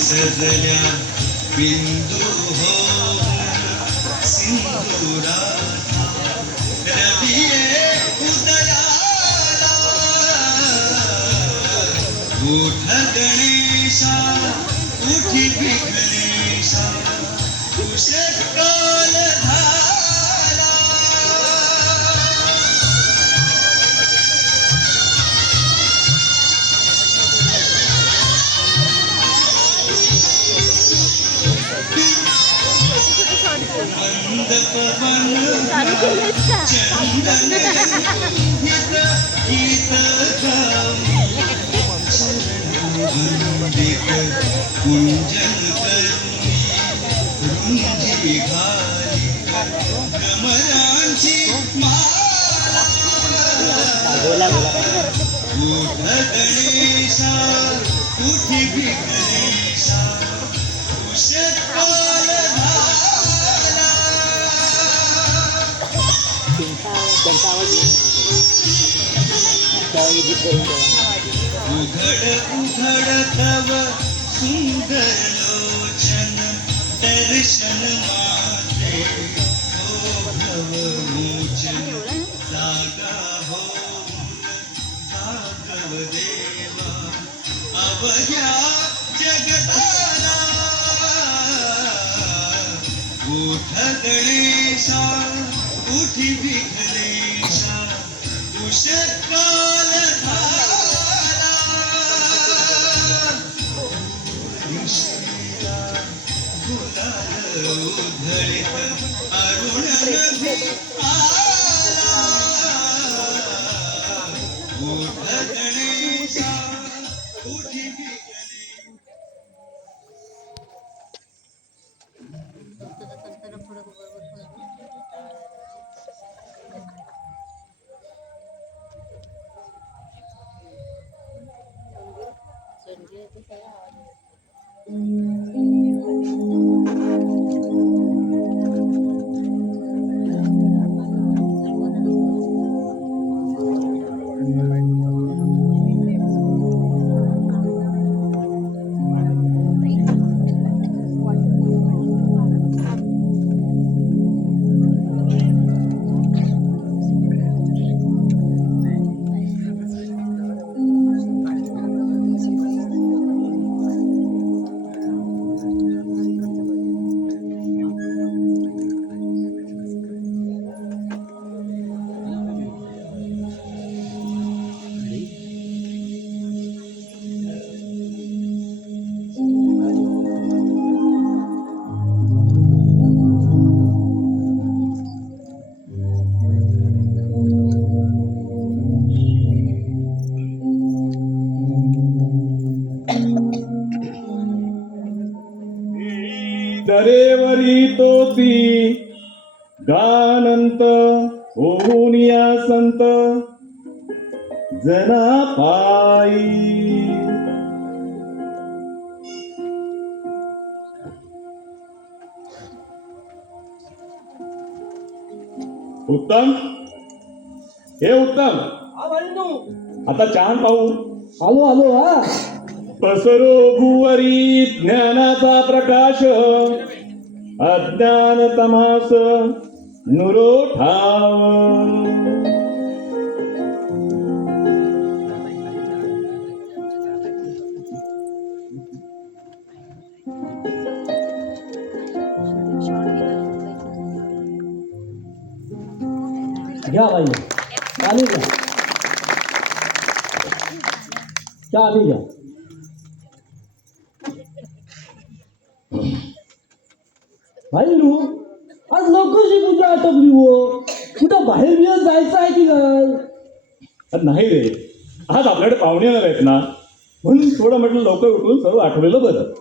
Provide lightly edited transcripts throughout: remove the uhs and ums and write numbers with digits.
सजल्या बिंदू हो सिंदुरा रविये उदयाला उठ गणेशा उठी विघ्नेशा कुशकाल झाला मंद पवन चंदन हित गीत गावी वंदित कुंजन करुणी रुंजी घाली भ्रमरांची माला उठ गणेशा उठी विघ्नेशा कुशकाल उघड उघड तव सुंदर लोचन दर्शन माते हो भव मोचन जागा हो भागव देवा अवघ्या जगताला उठ गणेशा उठी विघ्नेशा कुशकाल झाला गुलाल उधळीत अरुण नभी आला उठ गणेशा उठी दरेवरी तोची गानंत होऊन या संत जना पायी उत्तम हे उत्तम आता चहा पाहू आलो आलो हा पसरो भुवरी ज्ञानाचा प्रकाश अज्ञान तमास नुरो ठाव घ्या बाई आली घ्या चहा आली घ्या भाई नू आज लवकरची पूजा आटपली हो कुठं बाहेर बिहेर जायचं आहे की काय नाही रे आज आपल्याकडे पाहुणे येणार आहेत ना म्हणून थोडं म्हटलं लवकर उठून सर्व आठवलेलं बरं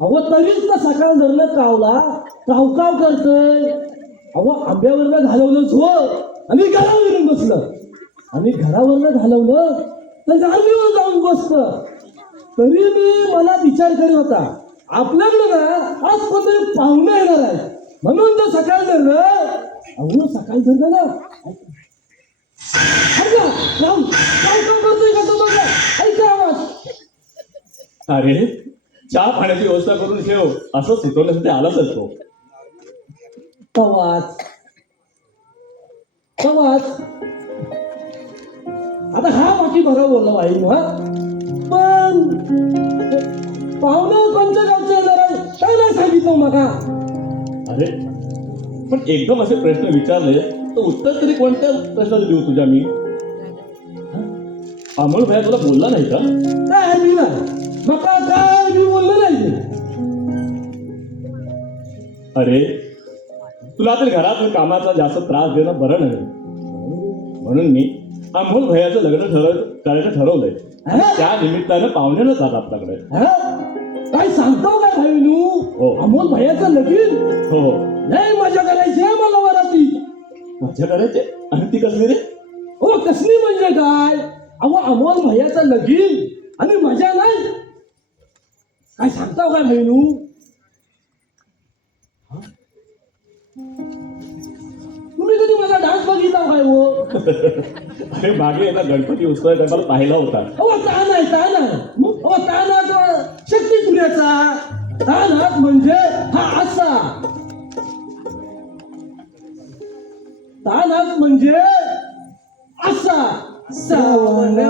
अहो तरीच तर सकाळ धरलं कावला काव काव करतोय अहो आंब्यावरनं घालवलंच हो आणि घरावर येऊन बसलं आणि घरावरनं घालवलं तर जाणीवर जाऊन बसलं. तरी मी मनात विचार करत होता आपल्याकडे ना आज कोणतरी पाहुणे येणार आहे म्हणून तर सकाळ धरलं. अहो सकाळ धरलं ना ऐका राम काय काम करतोय का तो बघा ऐका आवाज. अरे चहा पाण्याची व्यवस्था करून ठेव असं सुचवण्यासाठी आलाच असतो. कवाच कवाच आता हा बाकी बरं बोलला वाईन हा पण पाहुणे कोणत्या गावचे येणार आहे काय नाही सांगितलं मला. अरे पण एकदम असे प्रश्न विचारले तर उत्तर तरी कोणत्या प्रश्नाचं देऊ तुझ्या मी. अमोल भैया तुला बोलला नाही का? काय मी नाही मका काय मी बोललो नाही. अरे तुला तर घरात कामाचा जास्त त्रास देणं बरं नाही म्हणून मी अमोल भैयाचं लग्न करायचं ठरवलंय. त्या निमित्तानं पाहुण्यानंच आला आपल्याकडे. काय सांगतो का भाईनू हो. अमोल भैयाचं लगीन हो नाही मजा करायची आहे मला वराती. मजा करायचे आणि ती कसली रे? हो कसली म्हणजे काय अहो अमोल भैयाचं लगीन आणि मजा नाही काय सांगताव काय भाईनू. तुम्ही कधी माझा डान्स बघितला काय हो. अरे मागे ना गणपती उत्सव मला पाहिला होता. अहो ताण आहे ताण आहे अहो तानात शक्ती तुऱ्याचा तानात म्हणजे हा असा तानात म्हणजे असा सावन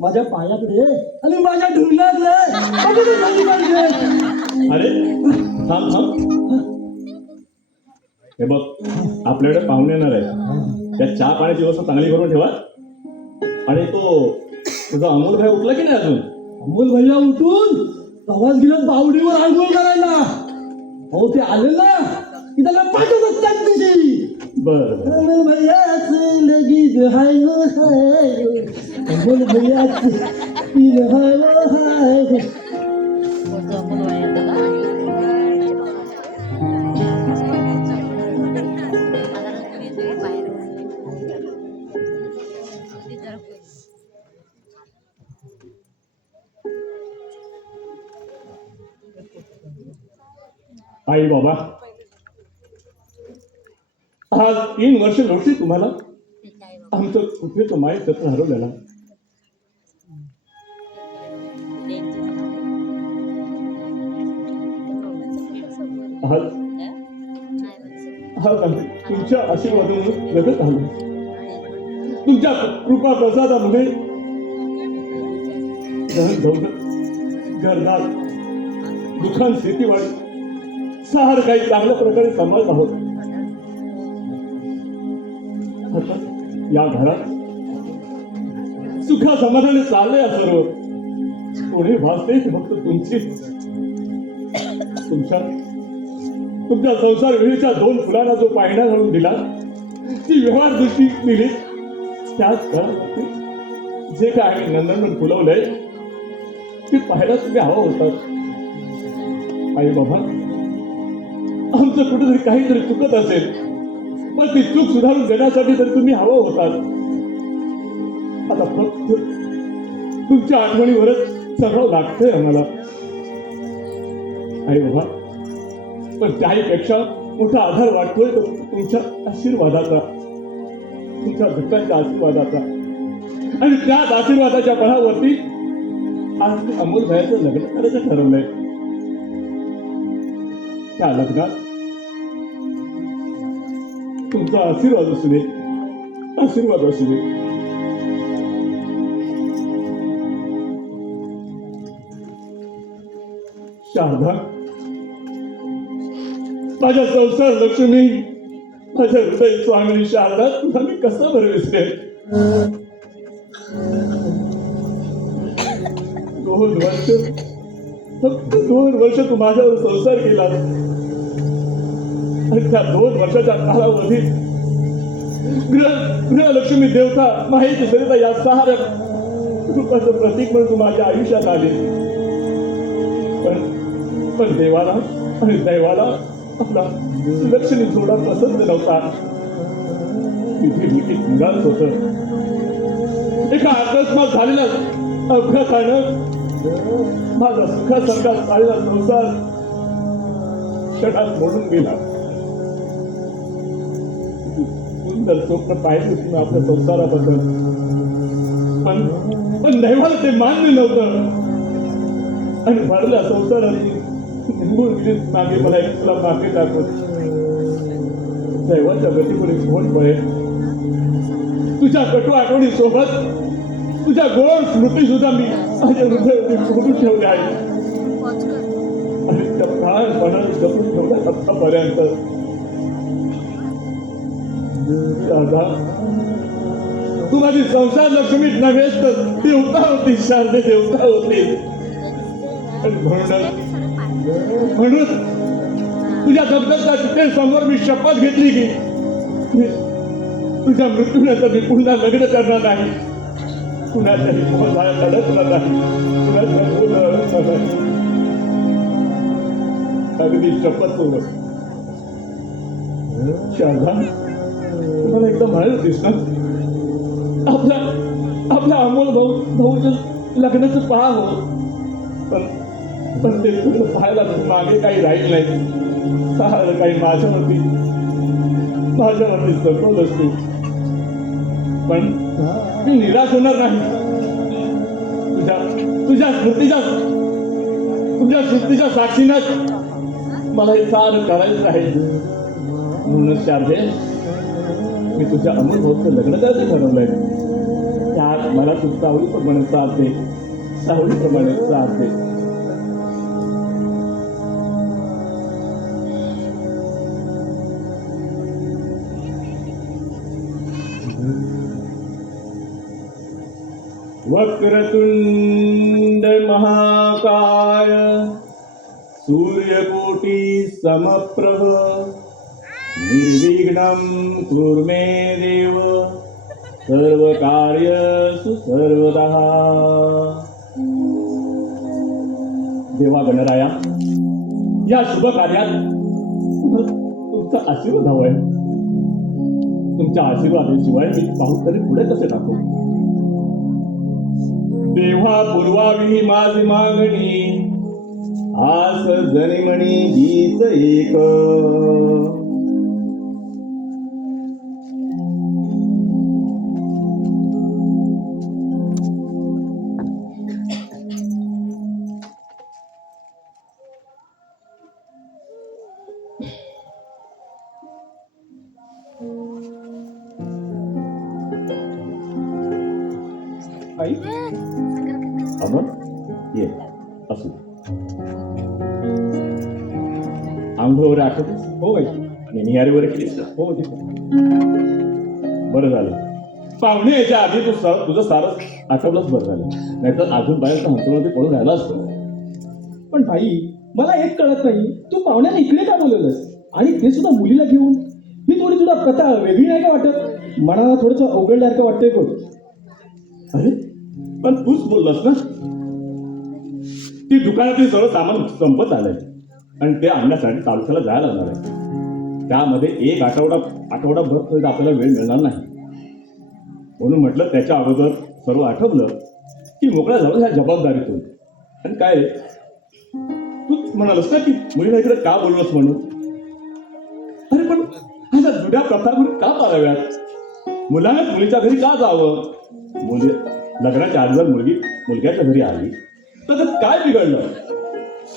माझ्या पायाकडे आणि माझ्या ढुंगणाकडे अरे थांब थांब हे बघ आपल्याकडे पाहुणे येणार आहे त्या चहा पाण्याची व्यवस्था चांगली करून ठेवा. आणि तो तुझा अमोल भाई उठला की नाही अजून? अमोल भैया उठून तवाच गेलं बावडीवर आंघोळ करायला. अहो ते आले ना की त्याला पाठवत असतात तशी. बरं अमोल भैयाचं लगीन हाय हो हाय अमोल भैयाचं लगीन हाय हो हाय. आई बाबा आज 3 वर्ष लोटली तुम्हाला. आमचं कुठेच माय तत्व हरवलेला. आज आम्ही तुमच्या आशीर्वादामुळे जगत आलो. तुमच्या कृपा प्रसादामुळे घरदार दुकान शेतीवाडी सार काही चांगल्या प्रकारे सांभाळत आहोत. आता या घरात सुखा समाधाने चालले सर्व. कोणी भासते फक्त तुमची तुमच्या संसार वेळीच्या 2 फुलांना जो पायण्या घालून दिला ती व्यवहार दृष्टी दिली त्याच घरावरती जे काय नंदनवन फुलवलंय ते पाहायला तुम्ही हवा होतात. आई बाबा आमचं कुठेतरी काहीतरी चुकत असेल पण ती चूक सुधारून देण्यासाठी तर तुम्ही हवं होतात. आता फक्त तुमच्या आठवणीवरच सगळं लागतंय आम्हाला. आई बाबा पण त्याहीपेक्षा मोठा आधार वाटतोय तो तुमच्या आशीर्वादाचा तुमच्या घटकांच्या आशीर्वादाचा. आणि त्याच आशीर्वादाच्या बळावरती आज मी अमोल भैयाचं लग्न करायचं ठरवलंय. त्या लग्नात तुमचा आशीर्वाद असू दे आशीर्वाद असू दे. शारदा, माझ्या संसार लक्ष्मी, माझ्या हृदय स्वामी शारदा, तुला मी कसं बरं विसरेल? 2 वर्ष, फक्त 2 वर्ष तू माझ्यावर संसार केला आणि त्या 2 वर्षाच्या कालावधीत गृहलक्ष्मी देवता माहिती सरिता या 6 रूपाचं प्रतीक म्हणून तू माझ्या आयुष्यात आले. पण देवाला आणि दैवाला आपला सुलक्षणी जोडा पसंत नव्हता. तिथे लिखित निघालच होत. एका अकस्मात झालेल्या अपघातानं माझा सुखासारखा चाललेला संसार क्षणात मोडून गेला. सुंदर स्वप्न पाहिजे होती मी आपल्या संसाराबद्दल, पण दैवाला ते मान्य नव्हतं आणि भरल्या संसाराने निघून गेली मागे मला एक तुला मागे टाकत. दैवाच्या गतीमुळे कोण पळेल? तुझ्या कटू आठवणी सोबत तुझ्या गोड स्मृती सुद्धा मी माझ्या हृदयामध्ये कोरून ठेवल्या आहे आणि त्या प्राणपणाने जपून ठेवल्या आतापर्यंत. दादा, तू माझी संसार लक्ष्मी नव्हेच तर देवता होती, शारदे देवता होती. म्हणून तुझ्या दबदबच्या तिथे समोर मी शपथ घेतली की तुझ्या मृत्यूनंतर मी पुन्हा लग्न करणार नाही, कुणाच्याही मोहात अडकणार नाही, अगदी शपथ सोबत. शारदा, तुम्हाला एकदा म्हणाल होतीस ना आपल्या अमोल भाऊच्या लग्नाचं पहा हो, पण ते तुला पाहायला मागे काही राहील नाही. काही माझ्यावरती जपवलंच तू, पण मी निराश होणार नाही. तुझ्या स्मृतीच्या साक्षीनं मला हे सारं करायचं आहे. म्हणून शारदे, मी तुझ्या अमोल भाऊचं लग्न करायचं ठरवलंय. त्यात मला तू सावळीप्रमाणे साथ दे, सावळीप्रमाणे साथ दे. वक्रतुंड महाकाय सूर्यकोटी समप्रभ निर्विघ्नं कुरु मे देव सर्वकार्येषु सर्वदा. देवा गणराया, या शुभ कार्यात तुमचा आशीर्वाद हवाय. तुमच्या आशीर्वादाशिवाय मी पाहू तरी पुढे कसे टाकू? देवा पूर्वावी माझी मागणी, आस जनिमणी हीच एक. आई, अमर ये असू. आंघोळ आठवतेस? हो बाई. आणि निहारी वगैरे केलीस का? हो. बरं झालं, पाहुणे यायच्या आधी तुझं सारं आठवलंच बरं झालं, नाहीतर अजून बाहेरचं हंतरमध्ये पडून राहिला असतं. पण भाई, मला एक कळत नाही, तू पाहुण्याने इकडे का बोलवलंस आणि ते सुद्धा मुलीला घेऊन? ही थोडी तुला प्रथा वेगळी नाही का वाटत? मनाला थोडंसं अवघडल्यासारखं वाटतंय बघ. अरे पण तूच बोललास ना की दुकानातील सर्व सामान संपत आलंय आणि ते आणण्यासाठी तालुक्याला जायला लागणार आहे. त्यामध्ये एक आठवडाभर तरी आपल्याला वेळ मिळणार नाही. म्हणून म्हटलं त्याच्या अगोदर सर्व आठवलं की मोकळा झालं ह्या जबाबदारीतून. आणि काय तू म्हणालस ना की मुलीला इकडे का बोलवस म्हणून? अरे पण ह्या जुन्या प्रथांवर का पाळाव्यात? मुलाने मुलीच्या घरी का जावं? मुली लग्नाच्या आधी जर मुलग्याच्या घरी आली तर त्यात काय बिघडलं?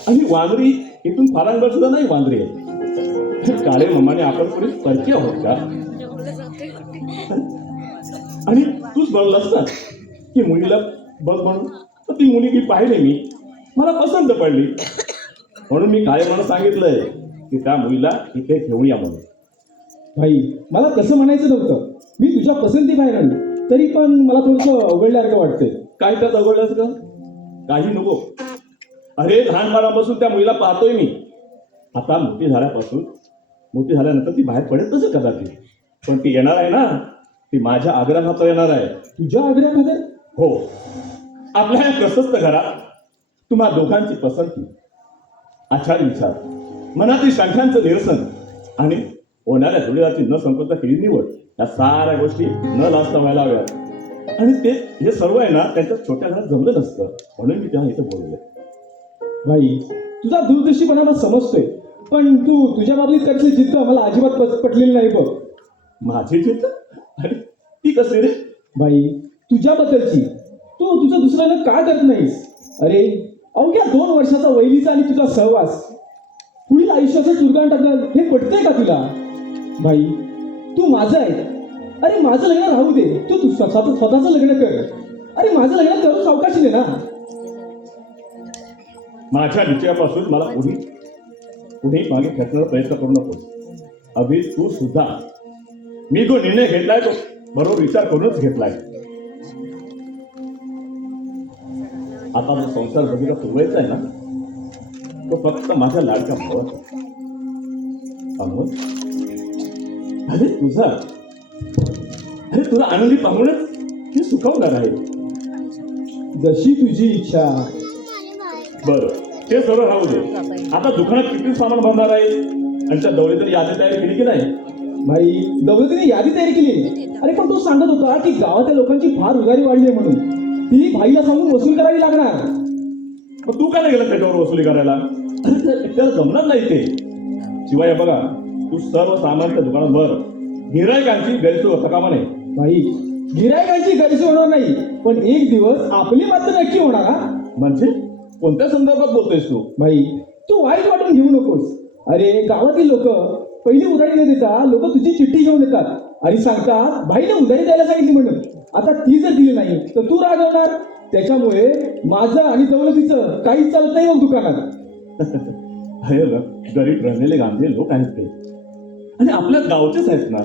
आणि वांद्री इथून फारांवर सुद्धा नाही वांद्री आहे. काळे मामाने आपण कोणी परकी आहोत का? आणि तूच म्हणलास ना की मुलीला बघ म्हणून, तर ती मुलगी पाहिली मी, मला पसंत पडली, म्हणून मी काय मला सांगितलंय की त्या मुलीला इथे घेऊया म्हणून. भाई मला तसं म्हणायचं नव्हतं. मी तुझ्या पसंती बाहेर आली तरी पण मला थोडंसं अवघडल्यासारखं वाटतंय. काय त्यात अवघडलंच का? काही नको. अरे लहानपणापासून त्या मुलीला पाहतोय मी. आता मोठी झाल्यानंतर ती बाहेर पडेल तसं कदाचित, पण ती येणार आहे ना, ती माझ्या आग्रहात येणार आहे. तुझ्या आग्रहामध्ये? हो. आपल्या या प्रशस्त घरात तुम्हा दोघांची पसंती, आचार विचार, मनातील शंकांचं निरसन आणि होणाऱ्या जोडीदाराची न संकोचता केली निवड, या साऱ्या गोष्टी न लाजता व्हायला हव्यात. आणि ते हे सर्व आहे ना त्यांच्या छोट्या घरात जमलं नसतं, म्हणून मी तेव्हा इथं बोलले. भाई तुझा दूरदर्शीपणा मला समजतोय, पण तू तुझ्या बाबतीत करशील जिद्द मला अजिबात पटलेली नाही बघ. माझी जिद्द? अरे ती कसली रे? भाई तुझ्याबद्दलची. तू तुझं दुसऱ्याला का करत नाहीस? अरे अवघ्या 2 वर्षाचा वैलीचा आणि तुझा सहवास पुढील आयुष्याचं चुरगाण टाकलं हे पटतंय का तुला? भाई तू माझं आहे. अरे माझं लग्न राहू दे, तू स्वतःचं लग्न कर. अरे माझं लग्न करून सावकाशी दे ना. माझ्या निश्चयापासून मला पुढे मागे खेचण्याचा प्रयत्न करू नकोस. अभि तू सुद्धा, मी जो निर्णय घेतलाय तो बरोबर विचार करूनच घेतलाय. आता जो संसार बघितला फुगवायचा आहे ना, तो फक्त माझ्या लाडक्या भावाचा. अमोल, अरे तुला आनंदी पाहूनच मी सुखावणार आहे. जशी तुझी इच्छा. बरं, ते सर्व राहू दे. आता दुकानात किती सामान भरणार आहे आणि त्या दौलतीने यादी तयारी केली की नाही? भाई दौलतीने यादी तयारी केली. अरे पण तू सांगत होता की गावातल्या लोकांची फार उधारी वाढली आहे म्हणून ती भाईला सांगून वसूल करावी लागणार. मग तू का नाही गेला त्याच्यावर वसुली करायला? अरे त्याला जमणार नाही ते. शिवाय बघा, तू सर्व सामान त्या दुकानात भर. गिरायकांची गैरसोय होता कामा नये. भाई गिरायकांची गैरसोय होणार नाही, पण एक दिवस आपली मात्र नक्की होणार. हा म्हणजे कोणत्या संदर्भात बोलतोयस तू? भाई तू वाईट वाटून घेऊ नकोस. अरे गावातील लोक पहिली उधारी न देता लोक तुझी चिठ्ठी घेऊन येतात आणि सांगतात भाईने उधारी द्यायला सांगितली म्हणून. आता ती जर दिली नाही तर तू रागवणार. त्याच्यामुळे माझं आणि दौलतीचं काहीच चालत नाही मग दुकानात. अरे गरीब राहिलेले गांधी लोक आहेत ते, आणि आपल्या गावचेच आहेत ना,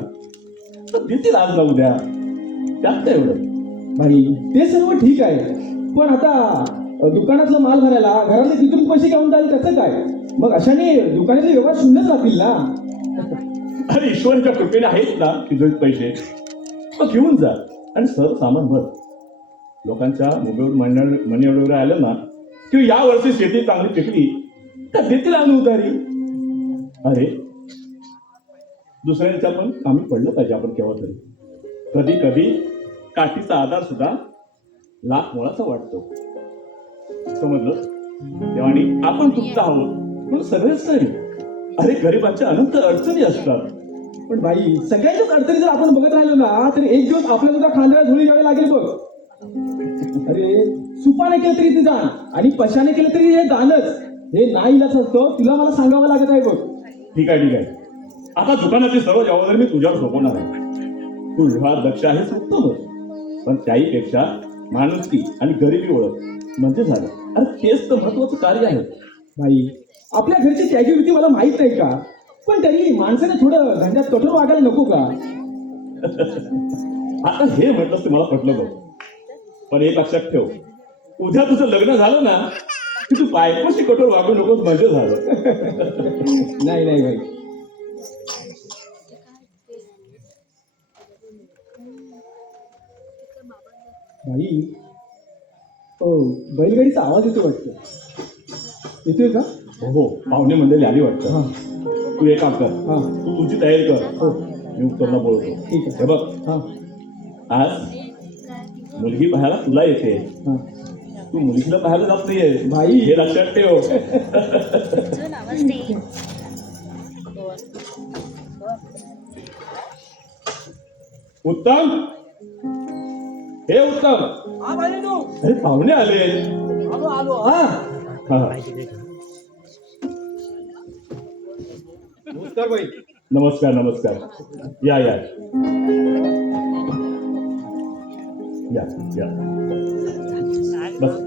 तर देतील आज ना उद्या. त्यात काय एवढं? भाई ते सर्व ठीक आहे, पण आता दुकानातला माल भरायला घरातले तिथून पैसे घेऊन जाईल त्याचं काय? मग अशाने दुकानाचे व्यवहार शून्यच राहतील ना. अरे ईश्वराच्या कृपेने आहेत ना तिजोरीत पैसे, मग घेऊन जा आणि सर्व सामान भर. लोकांच्या मुंबईवर मणी वगैरे आलं ना, किंवा या वर्षी शेती चांगली पिकली तर देतील आणून उधारी. अरे दुसऱ्यांच्या पण कामी पडलं पाहिजे आपण केव्हा तरी. कधी कधी काठीचा आधार सुद्धा लाख मोळाचा वाटतो, समजलं? तेव्हा आपण चुकता आहोत म्हणून सगळेच नाही. अरे गरिबांच्या अनंत अडचणी असतात. पण भाई सगळ्यांच्याच अडचणी जर आपण बघत राहिलो ना तर एक दिवस आपल्याला सुद्धा खांद्याला झोळी घ्यावी लागेल बघ. अरे सुपाने केलं तरी ते जाण आणि पशाने केलं तरी हे गाणंच. हे नाईलाज असतं, तुला मला सांगावं लागत आहे बघ. ठीक आहे. आता दुकानाची सर्व जबाबदारी मी तुझ्यावर सोपवणार आहे. तू व्यवहार दक्ष आहेस उत्तमच, पण त्याहीपेक्षा माणुसकी आणि गरिबी ओळख म्हणजे झालं. अरे तेच तर महत्वाचं कार्य आहे. भाई आपल्या घरची त्यागीवृत्ती मला माहित नाही का, पण तरी माणसाने थोडं धंद्यात कठोर वागायला नको का? आता हे म्हटलंस ते मला पटलं बघ, पण एक लक्षात ठेव, उद्या तुझं लग्न झालं ना की तू बायकोशी कठोर वागू नकोस म्हणजे झालं. नाही भाई. भाई बैलगाडीचा आवाज येतो वाटतं. येतोय का? हो, पाहुणे मंडळी आली वाटतं. हां तू एक काम कर, हां तू तुझी तयारी कर. हो मी उत्तरला बोलतो. ठीक आहे. हे बघ, हां आज मुलगी पाहायला तुला येते, हां तू मुलगीला पाहायला जात नाहीये भाई. हे लक्षात ठेव. उत्तम, हे उत्तम, हा भाई तू अरे पाहुणे आले. आलो. हा हा. नमस्कार भाई. नमस्कार. या या या बस.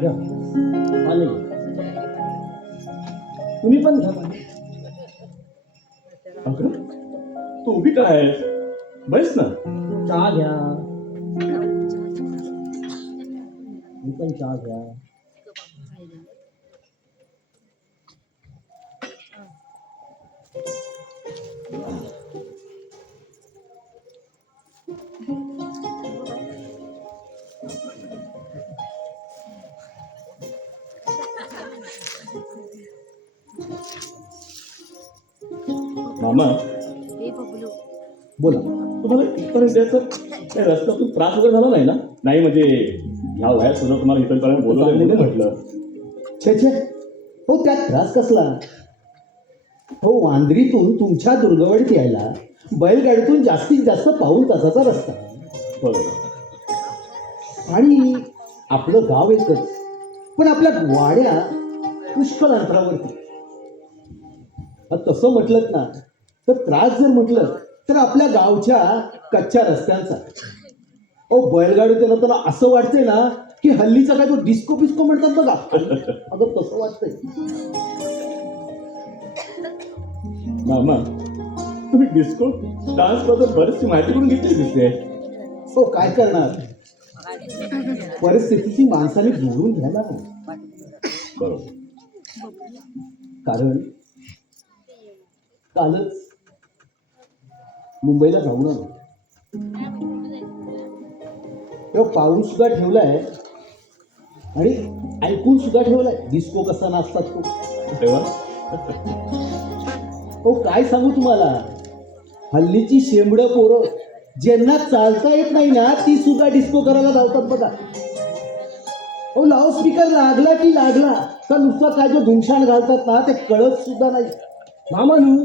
घ्या. पाणी. तुम्ही पण घ्या पाणी. अगं तू उभी काय आहेस? बस ना. चहा घ्या. मी पण चहा घ्या. मामा बोला. तुम्हाला इथपर्यंत यायचं काही रस्त्यातून त्रास वगैरे झाला नाही ना? नाही म्हणजे ह्या वयात सुद्धा तुम्हाला इथपर्यंत बोलवलं नाही म्हटलं. छे छे, हो त्यात त्रास कसला? हो, वांद्रीतून तुमच्या दुर्गवडीत यायला बैलगाडीतून जास्तीत जास्त पाऊण तासाचा रस्ता. बरोबर. आणि आपलं गाव एकच, पण आपल्या वाड्या पुष्कळ अंतरावरती. तसं म्हटलं ना तर त्रास जर म्हटलं तर आपल्या गावच्या कच्च्या रस्त्यांचा. हो, बैलगाडीत येणं तर असं वाटतंय ना की हल्लीचा काय तो डिस्को पिस्को म्हणतात बघा, अगं तसं वाटतंय. मामा तुम्ही डिस्को डान्स बद्दल बरीचशी माहिती करून घेतली दिसते. हो, काय करणार, परिस्थितीची माणसाने जोडून घ्यायला. बरोबर. कारण कालच मुंबईला जाऊन आलो. तेव्हा पाऊस सुद्धा ठेवलाय आणि ऐकून सुद्धा ठेवलाय डिस्को कसा नाचतात तो. तेव्हा हो, काय सांगू तुम्हाला, हल्लीची शेंबडं पोरं ज्यांना चालता येत नाही ना ती सुद्धा डिस्को करायला धावतात बघा. हो, लाऊडस्पीकर लागला की लागला का नुसता काय जो धुमशान घालतात ना ते कळत सुद्धा नाही. मामानू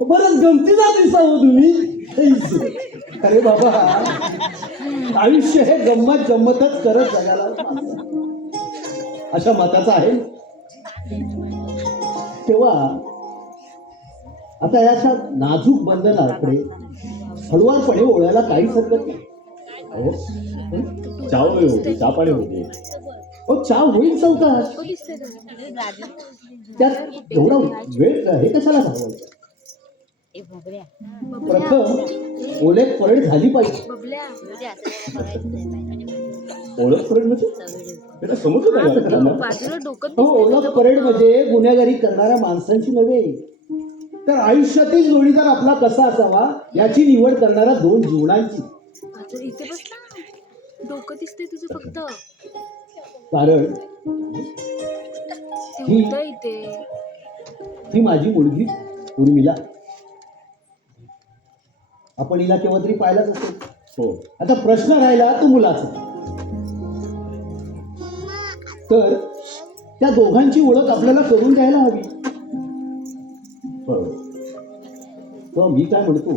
बरंच गमतीचा दिसावं तुम्ही. अरे बाबा, आयुष्य हे गंमत गंमतच करत जगायला अशा मताचा आहे. तेव्हा आता याच्या नाजूक बंधनाकडे हळुवारपणे ओळायला काहीच हरकत नाही. अहो, चहा वगैरे होती, चहा पाणी होते. हो, चहा होईल चौकात, त्यात एवढा वेळ हे कशाला घालवायचा? प्रथम ओळख परेड झाली पाहिजे. ओळख परेड म्हणजे त्याला समजलं नाही मला त्यांना. हो, ओळख परेड म्हणजे गुन्हेगारी करणाऱ्या माणसांची नव्हे, तर आयुष्यातील जोडीदार आपला कसा असावा याची निवड करणाऱ्या दोन जीवनांची. इथे बस ना, डोकं दिसतंय तुझं फक्त. कारण ठेवतं इथे. ही माझी मुलगी उर्मिला. आपण हिला केव्हा तरी पाहिलाच असेल. हो. आता प्रश्न राहिला तो मुलाचा. तर त्या दोघांची ओळख आपल्याला करून द्यायला हवी. बरोबर. तर मी काय म्हणतो,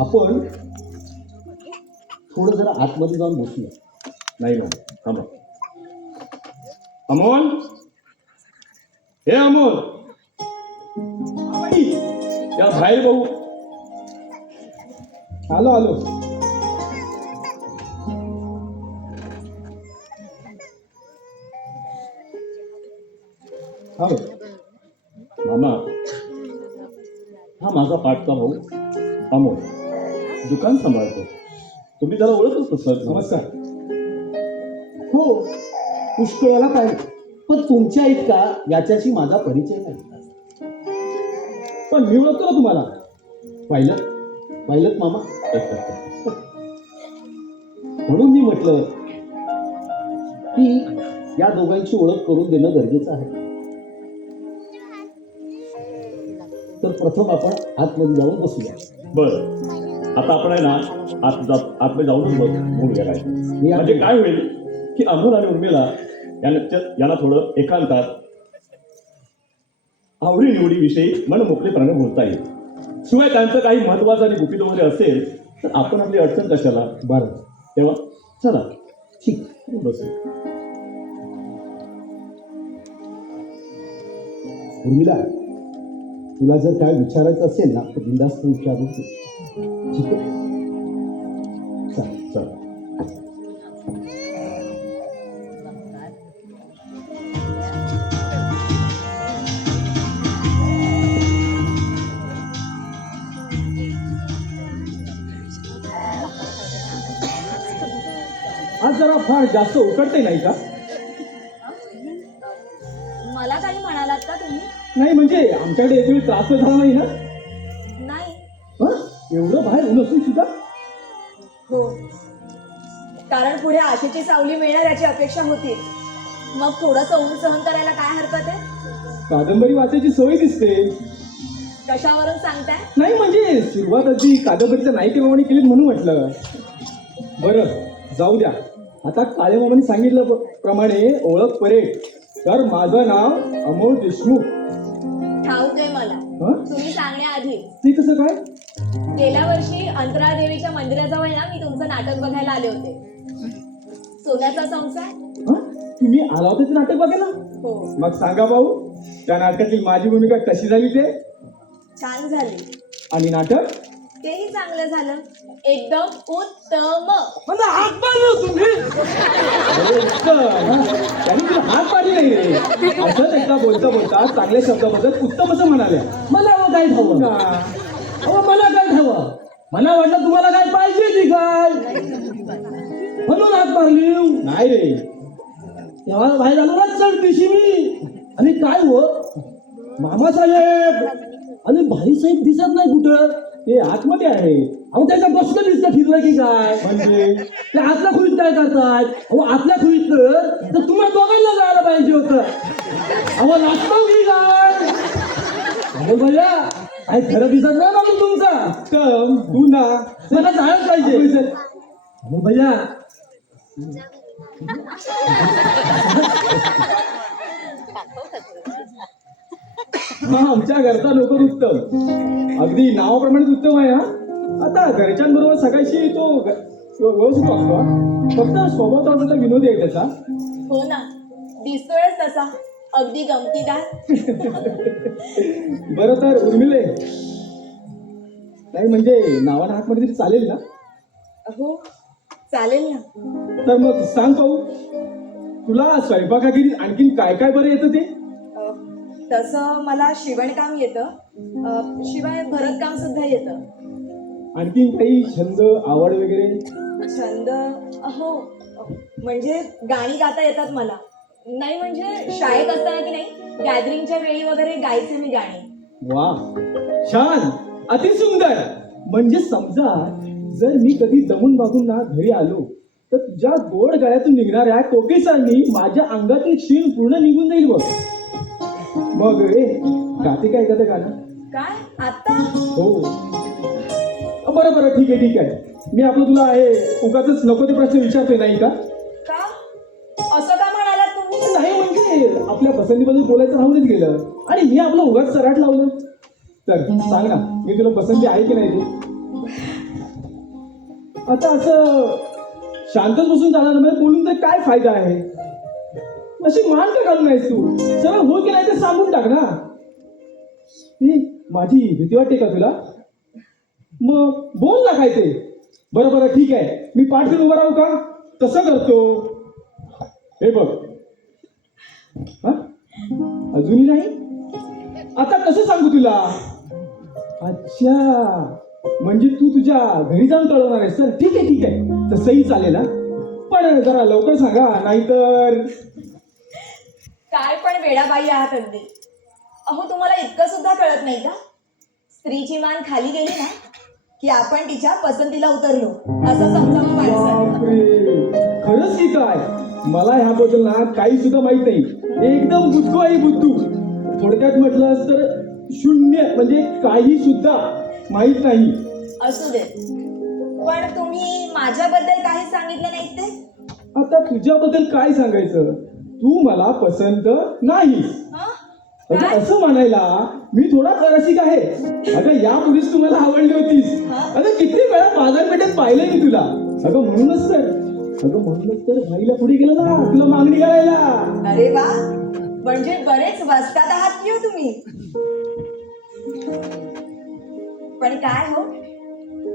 आपण थोडं जरा आतमध्ये जाऊन बसूया. नाही ना, थांबा. अमोल, हे अमोल, या बाहेर भाऊ. आलो आलो. मामा, हा माझा पाठचा भाऊ अमोल, दुकान सांभाळतो. तुम्ही त्याला ओळखच सर. नमस्कार. हो, पुष्कळाला पाहिजे, पण तुमच्या इतका याच्याशी माझा परिचय नाही. पण मी ओळखतो ना तुम्हाला. पाहिलं मामा. म्हणून मी म्हटलं की या दोघांची ओळख करून देणं गरजेचं आहे. तर प्रथम आपण आतमध्ये जाऊन बसूया. बरं, आता आपण आहे ना आतमध्ये जाऊन बोलूया. काय म्हणजे काय होईल की अमोल आणि उर्मिला यांना थोडं एकांतात आवडी निवडीविषयी मन मोकळेपणाने बोलता येईल. शिवाय त्यांचं काही महत्वाचं आणि गुपितमध्ये असेल तर आपण आपली अडचण कशाला. बरं तेव्हा चला ठीक. बसू. उर्मिला, तुला जर काय विचारायचं असेल ना तर बिनधास्त विचारू. ठीक आहे, चालेल. चला. आज जरा फार जास्त उकडते नाही का. मला काही म्हणालात का तुम्ही? नाही म्हणजे आमच्याकडे येतोय त्रास तर झाला नाही ना. नाही. हं? एवढं बाहेर ऊन असून सुद्धा. हो, कारण पुढे आशेची सावली मिळणार याची अपेक्षा होती. मग थोडंसं ऊन सहन करायला काय हरकत आहे? कादंबरी वाचायची सवय दिसते. कशावरून सांगताय? नाही म्हणजे सुरुवात अगदी कादंबरीच्या नायिकेप्रमाणे केली म्हणून म्हटलं. बरं जाऊ द्या. आता काळे मामाने सांगितलं प्रमाणे ओळख परेड. तर माझं नाव अमोल देशमुख. ठाऊक आहे मला. हं? तुम्ही सांगण्याआधी ते कसं काय. गेल्या वर्षी अंतराळ देवीच्या मंदिराजवळ ना मी तुमचं नाटक बघायला आले होते. सोन्याचा संसार. हं? तुम्ही आला होता ते नाटक बघायला. हो, मग सांगा भाऊ त्या नाटकातील माझी भूमिका कशी झाली ते. छान झाली. आणि नाटक तेही चांगलं झालं. एकदम उत्तम. मला हात मारलो तुम्ही. अरे उत्तम. त्यांनी तुला हात पाडली नाही रे. असंच एकदा बोलता बोलता चांगल्या शब्दाबद्दल उत्तम असं म्हणाले. मला अहो काय ठावं. अहो मला काय ठावं. मला वाटलं तुम्हाला काय पाहिजे ती काय म्हणून हात मारली. नाही रे. तेव्हा बाहेर आलो ना चढ दिशी मी. आणि काय हो मामासाहेब आणि भाईसाहेब दिसत नाही कुठं. ते आतमध्ये आहे. अहो त्याच्या बसलं दिसलं फिरलं की काय. म्हणजे ते आतल्या खोलीत काय करताय. अहो आतल्या खोलीत तर तुम्हाला दोघांना जायला पाहिजे होतं. अहो नाचतो की काय. अरे भैया काय खरं दिसत नाही बाबा तुमचा. उत्तम तू ना. मला जायला पाहिजे. अरे भैया हा आमच्या घरचा नोकर उत्तम. अगदी नावाप्रमाणेच उत्तम आहे. हा आता घरच्यांबरोबर सकाळशी तो व्यवस्थित वागतो. फक्त स्वभाव थोडासा विनोदी आहे त्याचा. हो ना, दिसतोयच तसा. अगदी गमतीदार. बरं तर उर्मिले नाही म्हणजे नावाला हातमध्ये तरी चालेल ना. हो चालेल ना. तर मग सांग पाहू तुला स्वयंपाकागिरीत आणखीन काय काय बरं येतं ते. तसं मला शिवणकाम येतं. शिवाय भरतकाम सुद्धा येतं. आणखीन काही छंद आवड वगैरे. छंद हो म्हणजे गाणी गाता येतात मला. नाही म्हणजे शाळेत असताना की नाही गॅदरिंगच्या वेळी वगैरे गायचे मी गाणी. वा छान अतिसुंदर. म्हणजे समजा जर मी कधी दमून मागून ना घरी आलो तर तुझ्या गोड गळ्यातून निघणाऱ्या कोकेसांनी माझ्या अंगातील क्षीण पूर्ण निघून जाईल बघ. मग रे गाते काय एखादं गाणं. काय आता? हो बरं बरं ठीक आहे ठीक आहे. मी आपलं तुला हे उगाचच नको ते प्रश्न विचारतोय नाही का. का असं का म्हणालात तुम्ही? नाही म्हणजे आपल्या पसंतीबद्दल बोलायचं राहूनच गेलं आणि मी आपलं उगाच सराट लावलं. तर सांग ना मी तुला पसंती आहे की नाही ते. आता असं शांतच बसून चालणार म्हणजे बोलून तर काय फायदा आहे. अशी मान का घालून आहेस तू. सरळ हो की नाही ते सांगून टाक ना. ही माझी भीती वाटते का तुला. मग बोल ना काय ते. बरं बरं ठीक आहे मी पाठ घेऊन उभा राहू का. तसं करतो. हे बघ हा अजूनही नाही. आता कसं सांगू तुला. अच्छा म्हणजे तू तुझ्या घरी जाऊन कळवणार आहेस. तर ठीक आहे तसंही चालेल. पण जरा लवकर सांगा नाहीतर. काय पण वेडाबाई आहात अगदी. अहो तुम्हाला इतकं सुद्धा कळत नाही का. स्त्रीची मान खाली गेली ना की आपण तिच्या पसंतीला उतरलो असं समजावं माणसाने. बापरे, खरंच की काय. मला ह्याबद्दल ना काही सुद्धा माहित नाही. एकदम बुद्धू आहे बुद्धू. थोडक्यात म्हटलं तर शून्य म्हणजे काही सुद्धा माहित नाही. असू दे पण तुम्ही माझ्याबद्दल काही सांगितलं नाही ते. आता तुझ्याबद्दल काय सांगायचं. तू मला पसंत नाही. हं? अगं असं म्हणायला मी थोडा रसिक आहे. अगं यापूर्वीच तू मला आवडली होतीस. अगं किती वेळा बाजारपेठेत पाहिलंय मी तुला. अगं म्हणूनच तर भाईला पुढे गेलं ना तुला मागणी करायला. अरे वा, म्हणजे बरेच वस्तात आहात की हो तुम्ही. पण काय हो,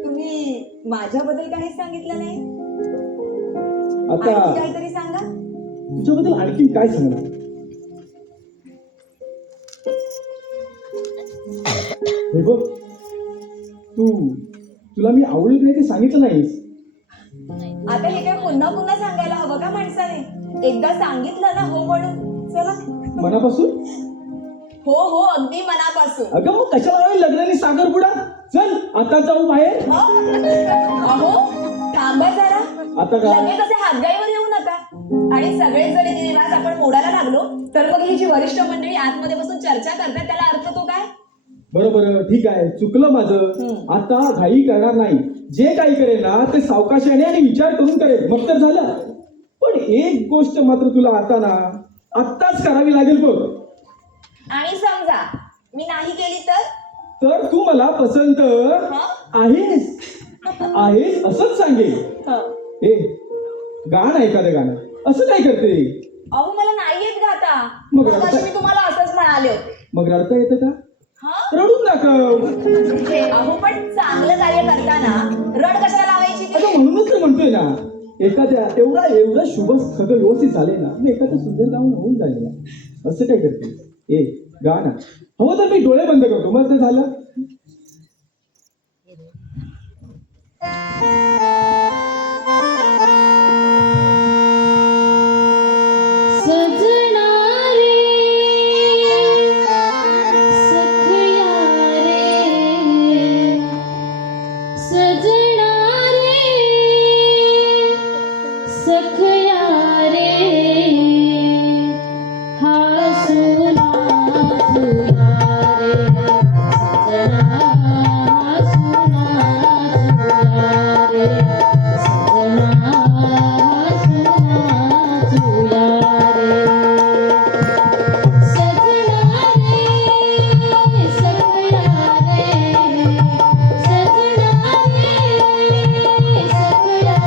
तुम्ही माझ्याबद्दल काहीच सांगितलं नाही. आता आणखी काहीतरी सांगा. तुझ्याबद्दल आणखी काय सांगणार. हे बघ तुला मी आवडत नाही ते सांगितलं नाहीस. आता हे काय पुन्हा पुन्हा सांगायला हवं का माणसाने. एकदा सांगितलं ना हो म्हणून. चला. मनापासून. हो हो, अगदी मनापासून. अगं मग कशाला लावाय लग्नाने साखरपुडा. चल आता जाऊ बाहेर. अहो थांबा जरा. आता काय? लगेच असे हातगाईवर येऊ नका. आणि सगळेच जर रीतिरिवाज आपण मोडायला लागलो तर मग ही जी वरिष्ठ मंडळी आतमध्ये बसून चर्चा करतात त्याला अर्थ तो काय. बरं ठीक आहे, चुकलं माझं. आता घाई करणार नाही. जे काही करेल ना ते सावकाशाने आणि विचार करून करेल, मग तर झालं. पण एक गोष्ट मात्र तुला आत्ताच करावी लागेल बघ. आणि समजा मी नाही केली तर तू मला पसंत आहेस असंच सांगेल. ए गा ना एखादं गाणं. असं काय करते. अहो मला नाही येत गाता. मग मगाशी मी तुम्हाला असंच म्हणाले होते. मग रडता येतं का. रडून दाखव. अहो पण चांगलं कार्य करताना रड कशाला लावायची ती? आता म्हणूनच तर म्हणतोय ना, एखाद्या एवढं शुभ सगळं व्यवस्थित झाले ना, एखादं सुंदर गाऊन होऊन जाईल ना. असं काय करते. ए गा ना. हो तर मी डोळे बंद करतो, मग ते झालं. सजना रे सखिया रे सजना रे सखिया रे हा सुना तुया रे सजना सुना तुया रे सजना सुना तुया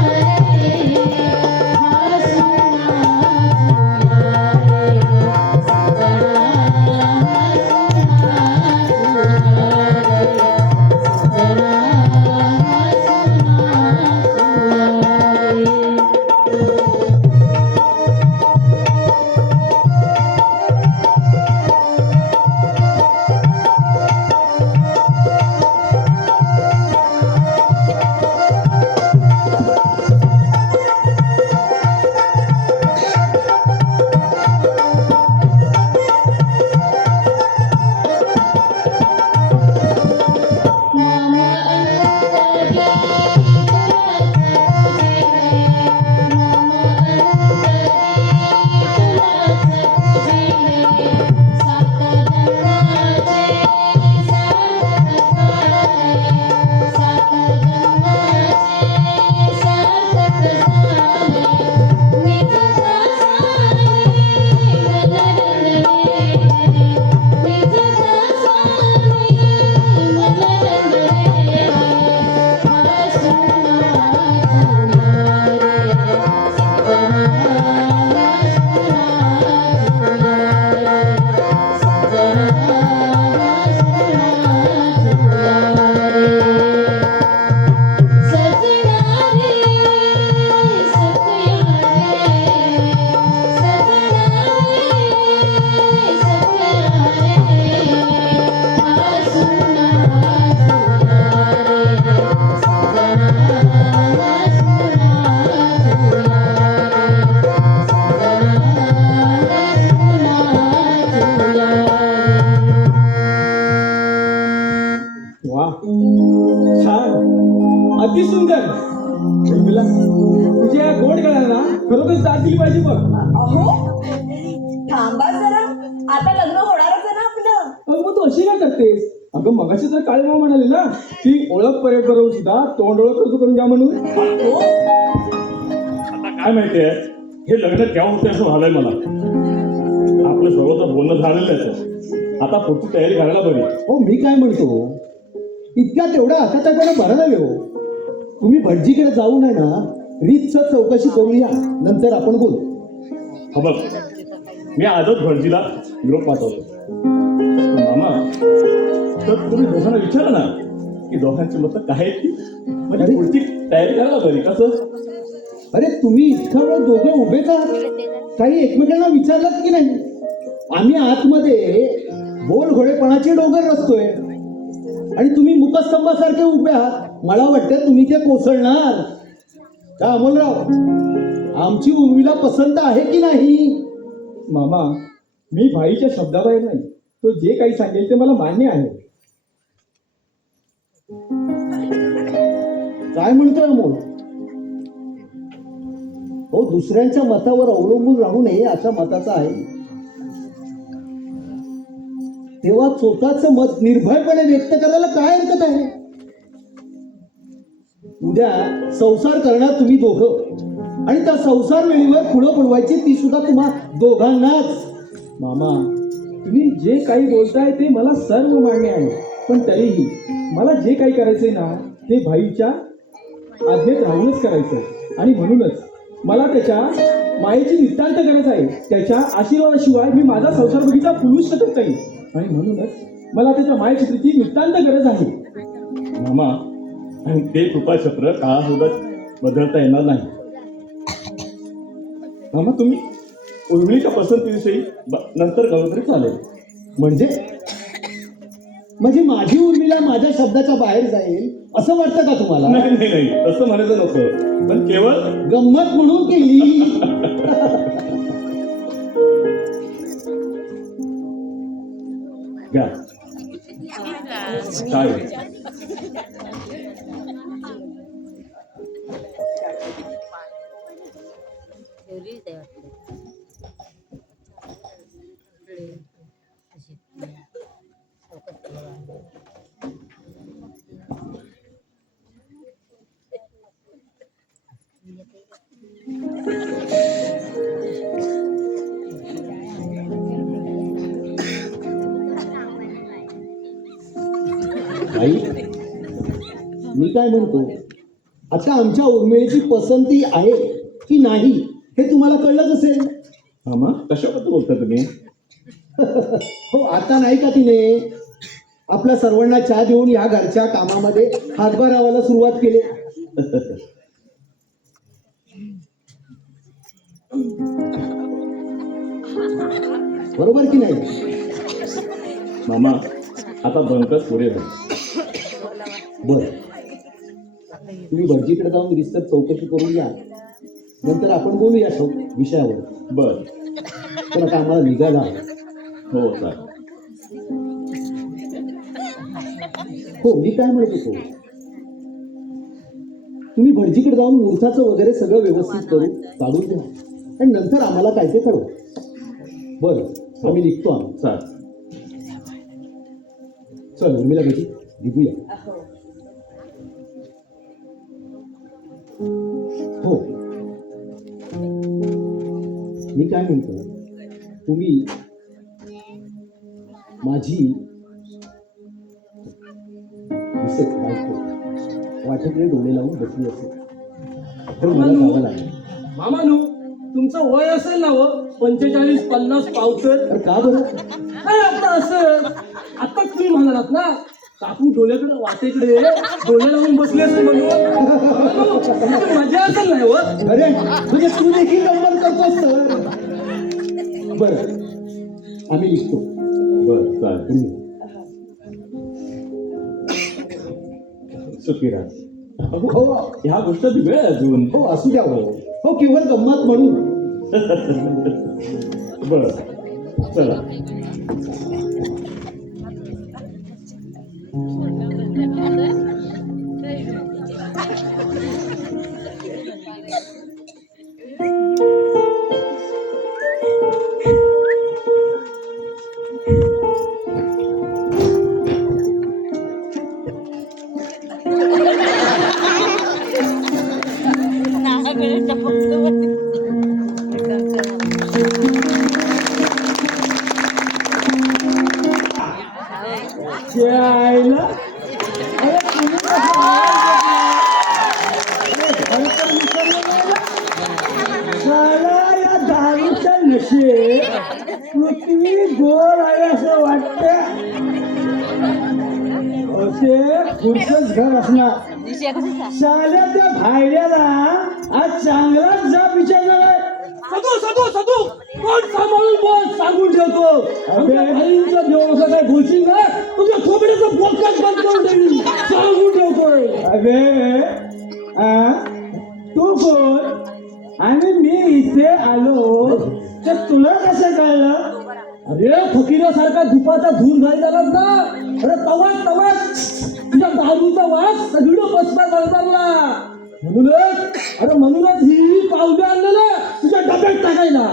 वा छान, अति सुंदर. उर्मिला, तुझ्या या गोड गळ्यांना खरोखर दाद दिली पाहिजे बघ. अहो थांबा जरा. आता लग्न होणारच आहे ना आपलं. अगं मग तू अशी काय करतेस. अगं मगाशी तर काळेमाव म्हणाले ना की ओळख पर्यंत करून सुद्धा तोंड ओळख करून घ्या म्हणून. हो आता काय माहितीये, हे लग्न केव्हा होते असं झालंय मला. आपलं सर्वच बोलणं झालेलं आहे. आता पुढची तयारी करायला बरी. हो मी काय म्हणतो, इतक्या तेवढा हाताचा भरा नव्हे हो. तुम्ही भटजीकडे जाऊ नये ना, रीतसर चौकशी करूया, नंतर आपण बोलू. हा बघ, मी आजच भटजीला निरोप पाठवतो. पण मामा, तर तुम्ही दोघांना विचारा ना की दोघांची मतं काय आहेत ती. म्हणजे पुढची तयारी करायला बरी. कसं? अरे तुम्ही इतका वेळ दोघं उभेच आहात, काही एकमेकांना विचारलात की नाही? आम्ही आतमध्ये बोल घोडेपणाचे डोंगर रचतोय आणि तुम्ही मुखस्तंभासारखे उभे आहात. मला वाटतं तुम्ही ते कोसळणार. का अमोलराव, आमची उर्मिला पसंत आहे की नाही? मामा, मी भाईच्या शब्दाबाहेर नाही. तो जे काही सांगेल ते मला मान्य आहे. काय म्हणतोय अमोल? हो, दुसऱ्यांच्या मतावर अवलंबून राहू नये अशा मताचा आहे. तेव्हा स्वतःच मत निर्भयपणे व्यक्त करायला काय हरकत आहे? उद्या संसार करणार तुम्ही दोघं, आणि त्या संसार वेळीवर पुढं पडवायची ती सुद्धा तुम्हा दोघांनाच. मामा, तुम्ही जे काही बोलताय ते मला सर्व मान्य आहे. पण तरीही मला जे काही करायचंय ना, ते भाईच्या आज्ञेत राहूनच करायचंय. आणि म्हणूनच मला त्याच्या मायेची नितांत गरज आहे. त्याच्या आशीर्वादाशिवाय मी माझा संसार बगीचा फुलवू शकत नाही. आणि म्हणूनच मला त्याच्या मायेची नितांत गरज आहे. मामा, आणि ते कृपाछत्र काळासोबत बदलता येणार नाही. मामा, तुम्ही उर्मिळीच्या पसंतीविषयी नंतर कळलं तरी चालेल. म्हणजे माझी उर्मिला माझ्या शब्दाच्या बाहेर जाईल असं वाटतं का तुम्हाला? नाही नाही नाही, तसं म्हणायचं नको. पण केवळ गंमत म्हणून केली. घ्या काय. आई, मी काय म्हणतो, आता आमच्या उर्मिळेची पसंती आहे की नाही हे तुम्हाला कळलंच असेल. मामा, कशाबद्दल बोलता तुम्ही? हो, आता नाही का तिने आपल्या सर्वांना चहा देऊन या घरच्या कामामध्ये हातभार लावायला सुरुवात केली? बरोबर की नाही? मामा, आता बंकच पुढे झालं. बर, तुम्ही भटजीकडे जाऊन रिसर चौकशी करून या, नंतर आपण बोलूया विषयावर. बर. पण आता आम्हाला निघायला हवं. हो चालेल. हो, मी काय म्हणत होतो, तुम्ही भटजीकडे जाऊन मुहूर्ताचं वगैरे सगळं व्यवस्थित करून काढून द्या आणि नंतर आम्हाला काय ते कळवा. बरं, आम्ही निघतो. आम्ही चालेल. चल उर्मिला बेटी, निघूया. हो, मी काय म्हणतो, तुम्ही माझी वाटेकडे डोळे लावून बसली असेल तर मला जावं लागेल. मामानू, तुमचं वय असेल ना व 45-50 पावतर. तर का बरं? काय आता असं? आता तुम्ही म्हणालात ना, काकू डोळ्याकडे वाटेकडे डोळे लावून बसले असते म्हणून. तुमची मजा असेल नाही व. अरे म्हणजे तू देखील गंमत करतोस तर. बरं, आम्ही निघतो. बर चालेल. सुखी राहा. हो ह्या गोष्टी वेळ आहे अजून. हो, असू द्या. हो हो, केवळ गंमत म्हणून. बर, चला. असे पृथ्वी गोल आहे असं वाटतं. असे पुढचंच घर असणार. साल्या त्या भायल्याला आज चांगलाच जाप विचारणार. सदू सदू सदू कोण सांभाळून बोल सांगून ठेवतो. अबे. आईचा देव असं काय बोलशील ना तुझ्या खोबड्याचं बोलकाच बंद करून देईल सांगून ठेवतोय. अबे तू कोण आणि मी इथे आलो तर तुला कसं कळलं? अरे फकीरासारखा धुपाचा धूर घालतानाच ना. अरे तवाच तवाच तुझ्या दारूचा वास सगळं बसला गळताना. म्हणूनच ही पावले आणलेलं तुझ्या डब्यात टाकायला.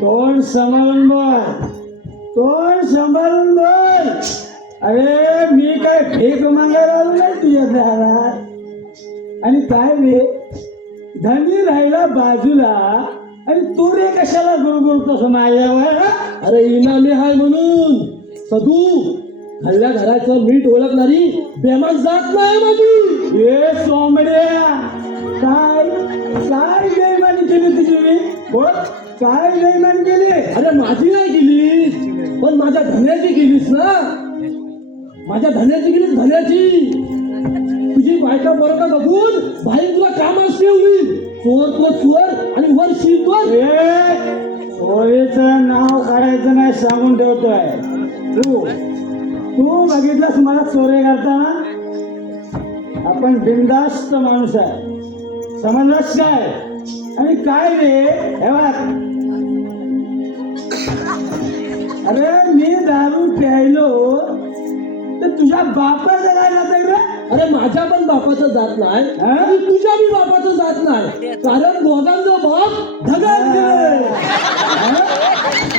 तोंड सांभाळून बोल, तोंड सांभाळून बोल. अरे मी काय भीक मागायला आलो नाही तुझ्या दारात. आणि काय रे धनी राहिला बाजूला आणि तू रे कशाला गुरगुरतोस माझ्यावर? अरे इनामी हाय म्हणून. सदू खाल्ल्या घराचं मीठ ओळखणारी बेमान जात नाही माझी. ए सोमड्या काय काय बेईमानी केली तुझी मी? बोल काय बेईमानी केली? अरे माझी नाही गेलीस पण माझ्या धन्याची गेलीस ना. माझ्या धन्याची गेलीस धन्याची. तुझी बायका बरोबर बघून बाई तुला कामास ठेवली. चोर तो चोर आणि वर शिरतोय. चोरीचं नाव काढायचं नाही सांगून ठेवतोय. तू बघितलंस मला चोरी करताना? आपण बिनधास्त माणूस आहे समजलंस काय? आणि काय रे हे बघ, अरे मी दारू प्यायलो तर तुझ्या बापाचं काय जात रे? अरे माझ्या पण बापाचं जात नाही आणि तुझ्या बी बापाचं जात नाही. कारण दोघांचा बाप ढगात गेले.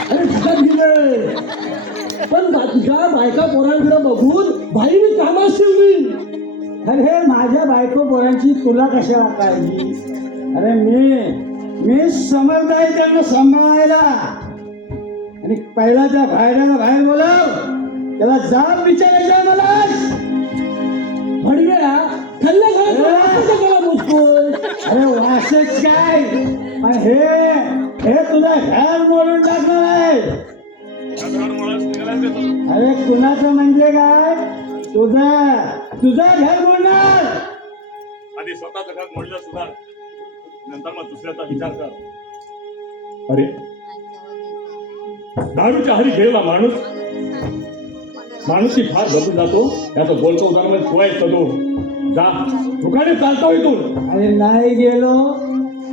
अरे ढगात गेले पण तुझ्या बायका पोरांकडे बघून बाईने कामास ठेवली. अरे माझ्या बायको पोरांची तुला कशाला काळजी? अरे मी समर्थ आहे त्यांना सांभाळायला. आणि पहिला त्या भायऱ्याला बाहेर बोलाव, त्याला जाब विचारायचा आहे मला. भडव्या खाल्ल्या घरात गेला मुस्कून. अरे वासच काय आणि हे तुला घर मोडून टाकणार आहे. अरे कुणाचं म्हणजे काय? तुझा घर मोडणार. आधी स्वतःचं घर मोडलं सुधार नंतर मग दुसऱ्याचा विचार कर. अरे दारूच्या हारी गेलेला माणूस फार बदलून जातो. याचं बोलतो उदाहरण म्हणजे तू आहे सदू. जा दुकाने चालतो इथून. अरे नाही गेलो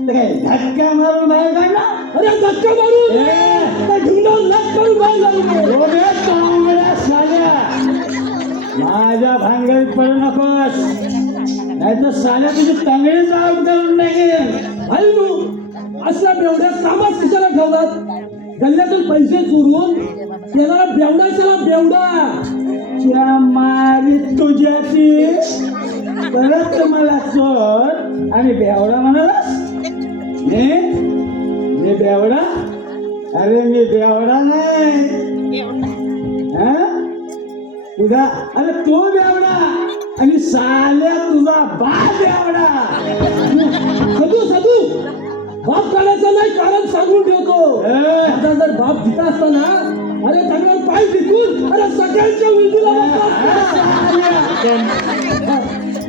तर काय धक्का मारून बाहेर काढला? अरे धक्का मारून ढुंगावर लाथ मारून बाहेर लागले. ओढे तांबड्या साल्या, माझ्या भांगडीत पडू नकोस नाही तर साल्या तुझी तांगडीच आउट करून नाही. आई तू अशा बेवड्या कामात कशाला ठेवतात? गल्ल्यातून पैसे चोरून त्याला बेवडायचा बेवडा. त्या मारीत तुझ्याची परत मला चोर आणि बेवडा म्हणाला. मी बेवडा? अरे मी बेवडा नाही. तुझा अरे तू बेवडा आणि साल्या तुझा बाप बेवडा. सदू सदू बाप काढायचा नाही कारण सांगून ठेवतो. आता जर बाप जिता असताना अरे चांगला पाय जिंकून अरे सगळ्यांच्या विधीला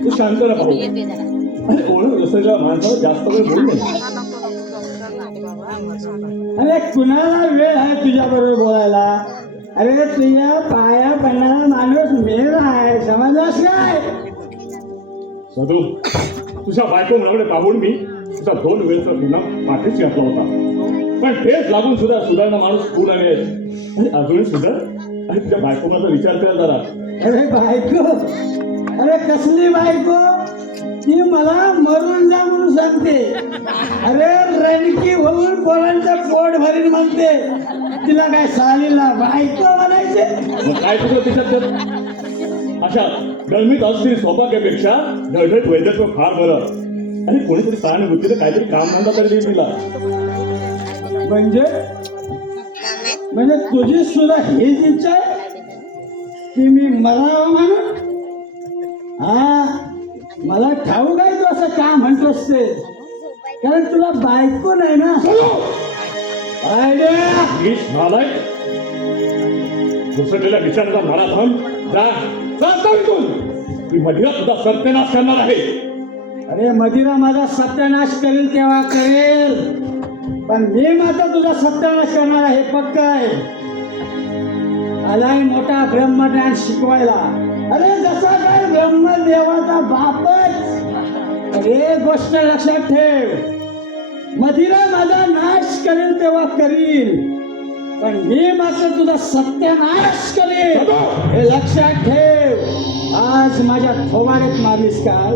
तू शांत राहा भाऊ. अरे ओळख रसच्या माणसाला जास्त वेळ बोलू नये. अरे कुणाला वेळ आहे तुझ्या बरोबर बोलायला? अरे तुझ्या पाया पडणारा माणूस मेला आहे समजलास काय? सदू तुझ्या बायको म्हणाकडे पाहून मी तुझा 2 वेळचा गुन्हा पाठीशी घातला होता. पण तेच लागून सुद्धा सुधारणा माणूस खून आले आणि अजूनही सुद्धा आणि तुझ्या बायको माझा विचार केला जरा. अरे बायको, अरे कसली बायको? ती मला मरून जा म्हणून सांगते. अरे रणकी होऊन पोरांचं पोट भरीन म्हणते. तिला काय सालीला बायको म्हणायचे? मग काय तुझं तिच्यात? अशा गरमीत असलेली सौभाग्यापेक्षा ढळढळ वैद्यत्व फार बरं. आणि कोणीतरी सहानुभूतीचं काहीतरी काम धंदा तरी देईल तिला. म्हणजे तुझी सुद्धा हीच इच्छा आहे की मी मरावं म्हणून? हा मला ठाऊक आहे तू असं का म्हणतोस ते. कारण तुला बायको नाही ना. नीच नालायक. घुसडलेल्या विचाराचा मराठन जा जा इथून. ती मधीरा तुझा सत्यानाश करणार आहे. अरे मदिरा माझा सत्यानाश करेल तेव्हा करेल, पण मी मात्र तुझा सत्यानाश करणार आहे पक्क आहे. आलाय मोठा ब्रह्मज्ञान शिकवायला. अरे जसा काय ब्रह्मदेवाचा बापच. अरे गोष्ट लक्षात ठेव, मदिरा माझा नाश करेल तेव्हा करील, पण मी मात्र तुझा सत्यानाश करेल हे लक्षात ठेव. आज माझ्या थोबाडीत मारलीस काय?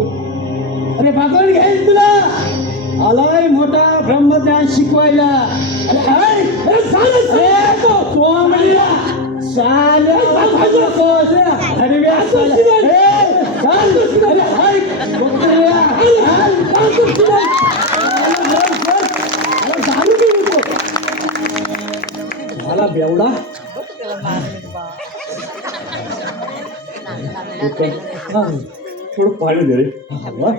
अरे बघून घेईल तुला. आलाय मोठा ब्रह्मज्ञान शिकवायला. अरे हाय, अरे चालत अरे तो कोंबड्या साल्या नकोस. अरे व्या साल्या. ए, चाल. अरे हाय, कोंबड्या. हाय, चाल तू तुला. अरे दारू पिऊ नको. झाला बेवडा. हा, थोडं पाणी दे रे. वा.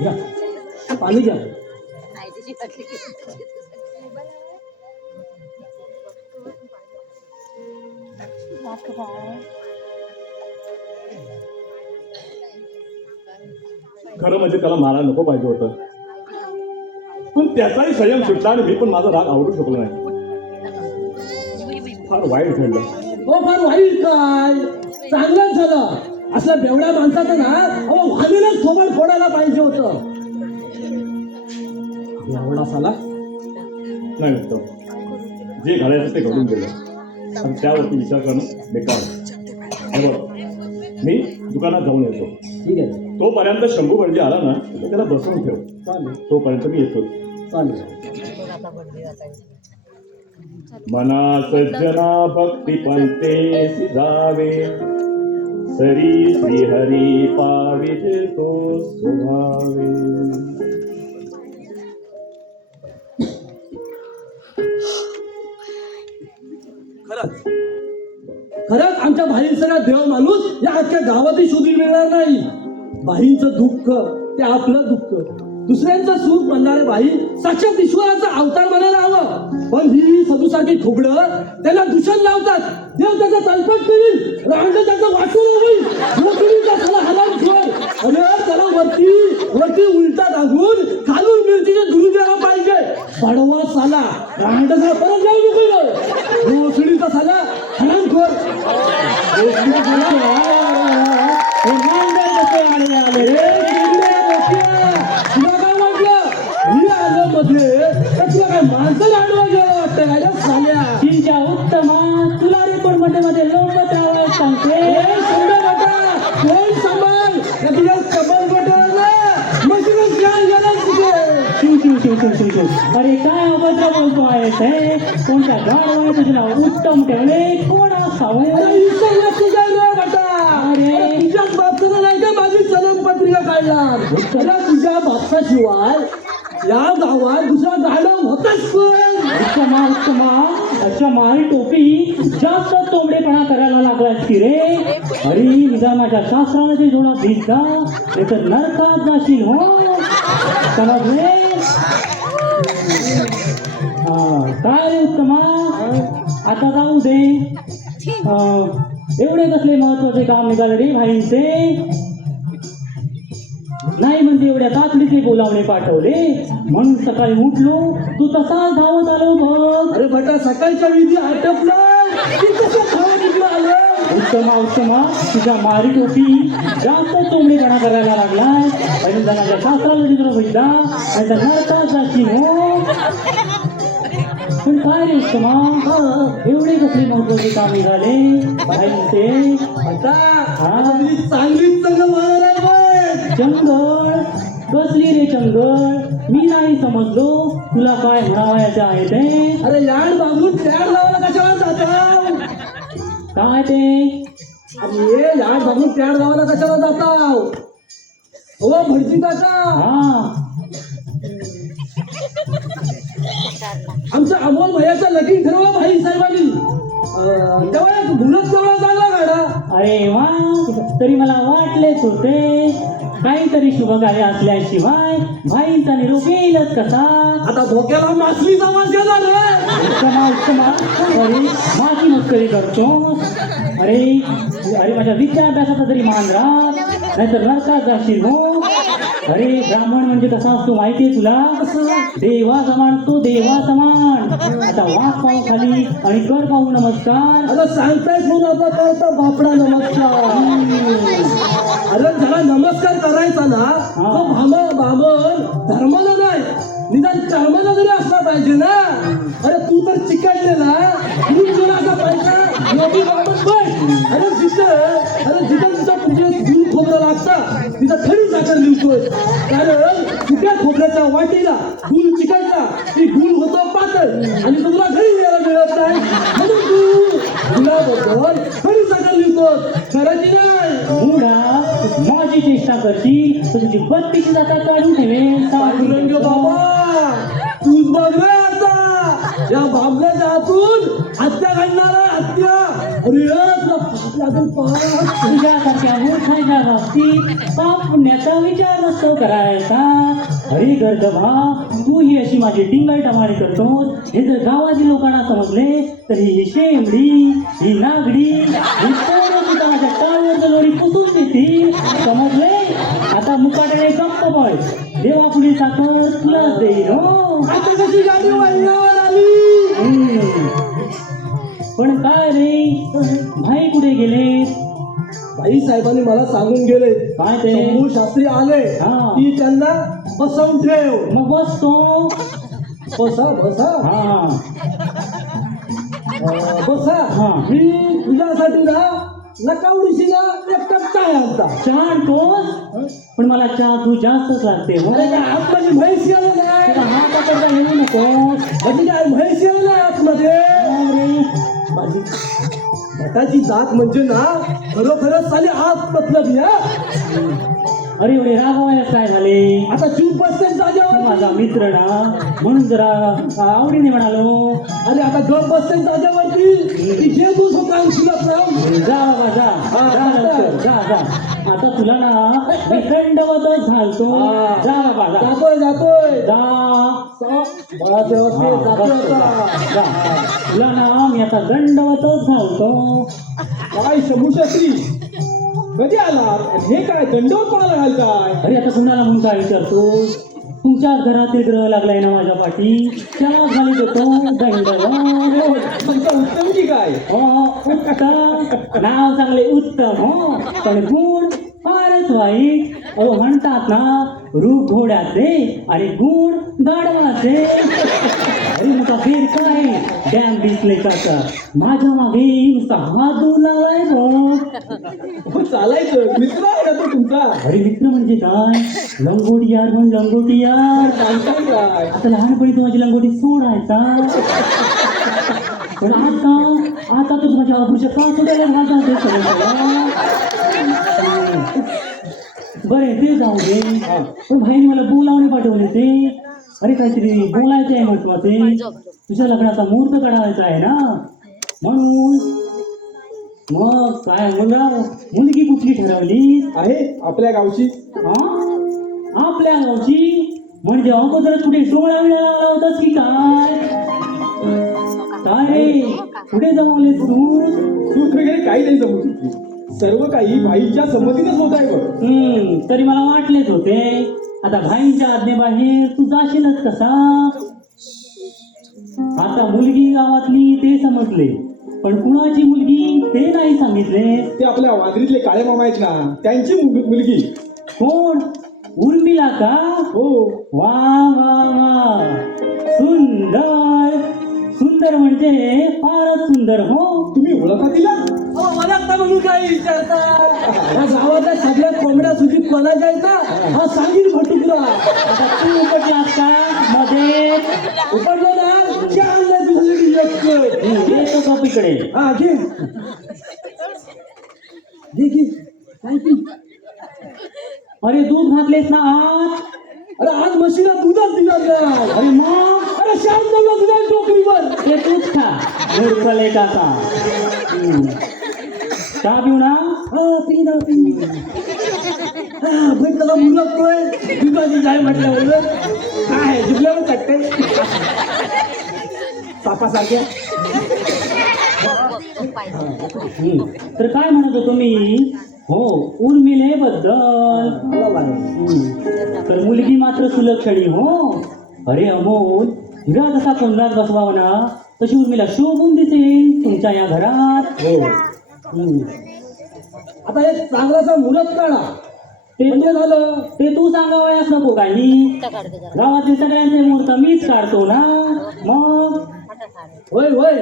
घ्या, पाणी घ्या. खरं म्हणजे त्याला मारायला नको पाहिजे होतं, पण त्याचाही संयम सुटला आणि मी पण माझा राग आवडू शकलो नाही. फार वाईट घडलं. हो फार वाईट काय, चांगलंच झालं. असल्या बेवड्या माणसाचं ना अहो वालीलाच थोबड फोडायला पाहिजे होतं. बेवडा साला. नाही मित्र, जे घडायचं ते घडून गेलं आणि त्यावरती विचार करणं बेकार. हे बघ, मी दुकानात जाऊन येतो. ठीक आहे, तोपर्यंत शंभू म्हणजे आला ना तर त्याला बसवून ठेव. चालेल तोपर्यंत मी येतो. चालेल. मना सज्जना भक्ती पंते जावे, सरी श्रीहरी पावित तो स्वभावे. खरंच आमच्या भाईंसरा देव माणूस या अख्ख्या गावातही शोधून मिळणार नाही. बाईंचं दुःख ते आपलं दुःख, दुसऱ्यांचं सुख म्हणणारे बाई साक्षात ईश्वराचा अवतार म्हणायला हवं. पण ही सदूसारखी खोबडं त्याला दूषण लावतात. देव त्याचा तलपट करील, रांड त्याचं वाचून होईल, नोकरीचा त्याला हलाल ठेव. अरे त्याला वरती उलटा दागून खालून मिरचीचे दुरू द्यायला पाहिजे. बडवा साला रांडचा परत जाऊ नको. भोसडीचा साला हरामखोर. भोसडीचा साला तुला काय माणसं लाडवा गेलं वाटतं काय साल्या. चिंचा उत्तमा तुला रे पण मध्ये मध्ये लोक त्यावेळेस सांगते कोण सांभाळ तुला कबल बटवला मशीनच काय गेला तिथे. अरे काय अभद्र बोलतो आहेस हे? कोणत्या गाडवाने तुला उत्तम ठेवले? कोण असावे? अरे तुझ्या बापचं नाही का माझी चलनपत्रिका काढणार. त्याला तुझ्या बापसाशिवाय या गावात दुसरा गाडव होताच पण. उत्तमा मारी टोपी जास्त तोंबडेपणा करायला लागलास की रे. अरे निदा माझ्या शास्त्राने जोडा भीत जा, नाही तर नरकात जाशील हो. समजले? काय रे उत्तमा, आता जाऊ दे. एवढे कसले महत्वाचे काम निघाले रे भाईंचे. नाही म्हणजे एवढ्या तातडीचे बोलावणे पाठवले म्हणून सकाळी उठलो, तू तसाच धावत आलो बघ. अरे बटा सकाळच्या विधी आटपला की कसं खावं निघलं आलं. उत्तमा तुझ्या मारी टोपी जास्त तोंबडेपणा करायला लागलाय. आणि जणाच्या शास्त्राला तिकडं बघितला नाही तर नरकात जाशील हो. पण काय रे उत्तमा, एवढे कसले महत्वाचे काम झाले भाईंचे? आता मी चांगलीच चांगलं म्हणायला पाहिजे. चंगळ कसली रे चंगळ? मी नाही समजलो तुला काय म्हणावायचं आहे ते. अरे लाड बांधून तयार लावायला कशाला जाताव? काय ते? अरे लाड बांधून तयार लावायला कशाला जाताव? हो भटजी काका. हा आमच्या अमोल भैयाचा लगीन ठरवा भाई साहेबांनी तेव्हा एक मुलच तेवढा झाला गाडा. अरे वा, तरी मला वाटलेच होते काहीतरी शुभ कार्य असल्याशिवाय भाईंचा निरोप येईलच कसा. आता डोक्याला मासलीचा वास गेला रे. अरे माझी मस्करी करतो. अरे अरे माझ्या विद्याभ्यासाचा तरी मान राख, नाहीतर नरकात जाशील हो. अरे ब्राह्मण म्हणजे कसा असतो माहितीये तुला? देवा समान तो देवा समान. आता वाक पाहू खाली आणि कर पाहू नमस्कार. आता सांगतायच म्हणून आता करता बापडा नमस्कार. अरे जरा नमस्कार करायचा ना तो बामण धर्माला नाही निदान कर्माला जरी असला पाहिजे ना. अरे तू तर चिकटलेला तू तुला असा पाहिजे योगी बाबत बस. अरे जिथं तुझ्या गुल खोबरं लागतं तिथं खरी साखर लिहितोय. कारण तुझ्या खोबऱ्याच्या वाटीला गुल चिकटला की गुल होतो पातळ आणि तुला घरी यायला मिळत नाही म्हणून तू गुलाबद्दल खरी साखर लिहितोस. खरं की नाही? मुडा माझी चेष्टा करती तर तुझी बत्तीची जाता काढून ठेवेल. पांडुरंग बाबा तूच बघ रे आता या बाबल्याच्या हातून हत्या घडणारा हत्या. अरे तुझ्यासारख्या मूर्खांच्या बाबतीत पाप पुण्याचा विचार नसतो करायचा. अरे गर्दभा, तू ही अशी माझी टिंगल-टमाळी करतोस हे जर गावातील लोकांना समजले तर ही शेंबडी, ही नागडी, ही पोरं सुद्धा माझ्या टाळवर लोणी पुसून देतील. समजले? आता मुकाट्याने गप्प पळ. देवा पुढे साखर तुलाच देईल हो. आता कशी गाडी वळणावर आली. पण काय रे, भाई कुठे गेले? भाई साहेबांनी मला सांगून गेले काय ते? शंभू शास्त्री आले हा. की त्यांना बसवून ठेव. मग बसतो. बसा बसा हा बसा. हा. मी तुझ्यासाठी ना नकावडीशी ना एक कप चाय आणता. चहा आणतोस? पण मला चहा तू जास्तच लागते हो. अरे काय आतमध्ये म्हैस आले नाही. तुला हात पकडता येऊ नकोस. म्हणजे काय म्हैस आले नाही आतमध्ये. माझी भटाची जात म्हणजे ना खरोखरच साली आत मतलब या. अरे एवढे रागावायला काय झाले? आता चूप बसते तू जागेवर. माझा मित्र ना म्हणून जरा आवडीने म्हणालो. अरे आता गप बसते जागेवरती की जे तू स्वतः शिलत राहून. जा बाबा जा. जा लवकर, जा जा. आता तुला ना मी खंडवतच घालतो. जा बाबा जा. जातोय जातोय जा. बळा व्यवस्थित जातोय आता. जा. तुला ना मी आता दंडवतच घालतो. काय शंभू शास्त्री कधी आला? हे काय दंडवत कोणाला घालताय? अरे आता कुणाला म्हणून काय विचारतो? तुमच्याच घरातील ग्रह लागलाय ना माझ्या पाठी, त्याला घाली देतो दंडवत. तुमचं उत्तम की काय? उत्तम नाव चांगले उत्तम हो, पण गुण फारच वाईट. अहो म्हणतात ना रूप घोड्याचे आणि गुण गाढवाचे. अरे मोठा फेर काय डॅम दिसले काका माझ्या मागे नुसता हात धुवून लावलाय बघ. चालायचं मित्र आहे ना तो तुमचा. अरे मित्र म्हणजे काय? लंगोटी यार म्हण लंगोटी यार. सांगताय काय? आता लहानपणी तू माझी लंगोटी सोडायचा, पण आता तू माझ्या बाबूच्या का सोडायला घालता? बरे ते जाऊ दे. पण भाईने मला बोलावणे पाठवले ते. अरे काहीतरी बोलायचं आहे महत्वाचे. तुझ्या लग्नाचा मुहूर्त काढायचा आहे ना म्हणून. मग काय मुलगी कुठली ठरवली? आहे आपल्या गावची. हा आपल्या गावची म्हणजे अगोदर कुठे डोळा मिळाला होतास की काय? काय रे कुठे जमवलेस तू? सूट वगैरे काही नाही जमू शकली. सर्व काही भाईच्या संमतीनेच होत आहे बघ. तरी मला वाटलेच होते. आता भाईंच्या आज्ञेबाहेर तू जाशीलच कसा? आता मुलगी गावातली ते समजले, पण कुणाची मुलगी ते नाही सांगितले. ते आपल्या वाघरीतले काळे मामा आहेत ना त्यांची मुलगी. कोण? उर्मिला का? हो. वा वा वा, सुंदर. सुंदर म्हणजे फारच सुंदर हो. तुम्ही ओळखा तिला? ओळखता म्हणून काय विचारता? या गावातल्या सगळ्या कोंबड्या सुजीत कोणाच्या आहेत ना हा सांगील भटुकला. आता तू उपटलास का मध्ये? उपडलो ना क्या आणलं दुसरी येतो का इकडे? हा घे घे घे काय ती? अरे दूध घातलेस ना आत? अरे आज म्हशीला दूधच दिलं नाही. अरे मग अरे शांत बसल्या टोकरीवर. ते तूच खा मूर्ख लेकाचा. चहा पिऊ ना. पी ना पी. पण त्याला मुलगतोय दुधाची जाय म्हटल्यावर काय जिबल्यावर चटते सापासारख्या. तर काय म्हणत होतो मी. हो उर्मिलेबद्दल. तर मुलगी मात्र सुलक्षणी. हो अरे अमोल, हिरा जसा कोंडात बसवावा ना तशी उर्मिला शोभून दिसेल तुमच्या या घरात. आता एक चांगलासा मुहूर्त काढा. ते म्हणजे झालं. ते तू सांगावयास नको काही. गावातील सगळ्यांचे मुहूर्त मीच काढतो ना. मग होय होय,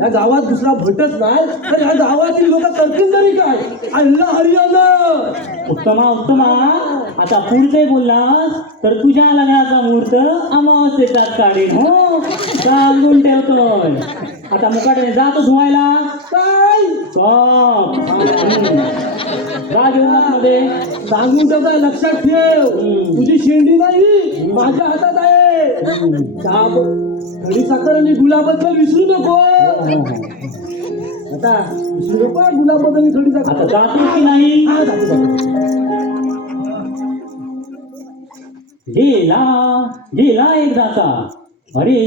या गावात दुसरा भटच नाही तर या गावातील लोक करतील तरी काय. अल्ला हरियाणा. उत्तमा उत्तमा, आता पुढचे बोललास तर तुझ्या लग्नाचा मुहूर्त अमावस्येचाच काढेन. हो सांगून ठेवतोय. आता मुकाट्याने जातो धुवायला. काय जा घेऊन मध्ये. सांगून ठेवता, लक्षात ठेव. तुझी शेंडी नाही माझ्या हातात आहे. खडी साखर आणि गुलाबद्दल विसरू नको. आता विसरू नको गुलाबद्दल आणि खडी साखर. आता जातो की नाही. हा, जातो, जातो. गेला गेला एकदाचा. अरे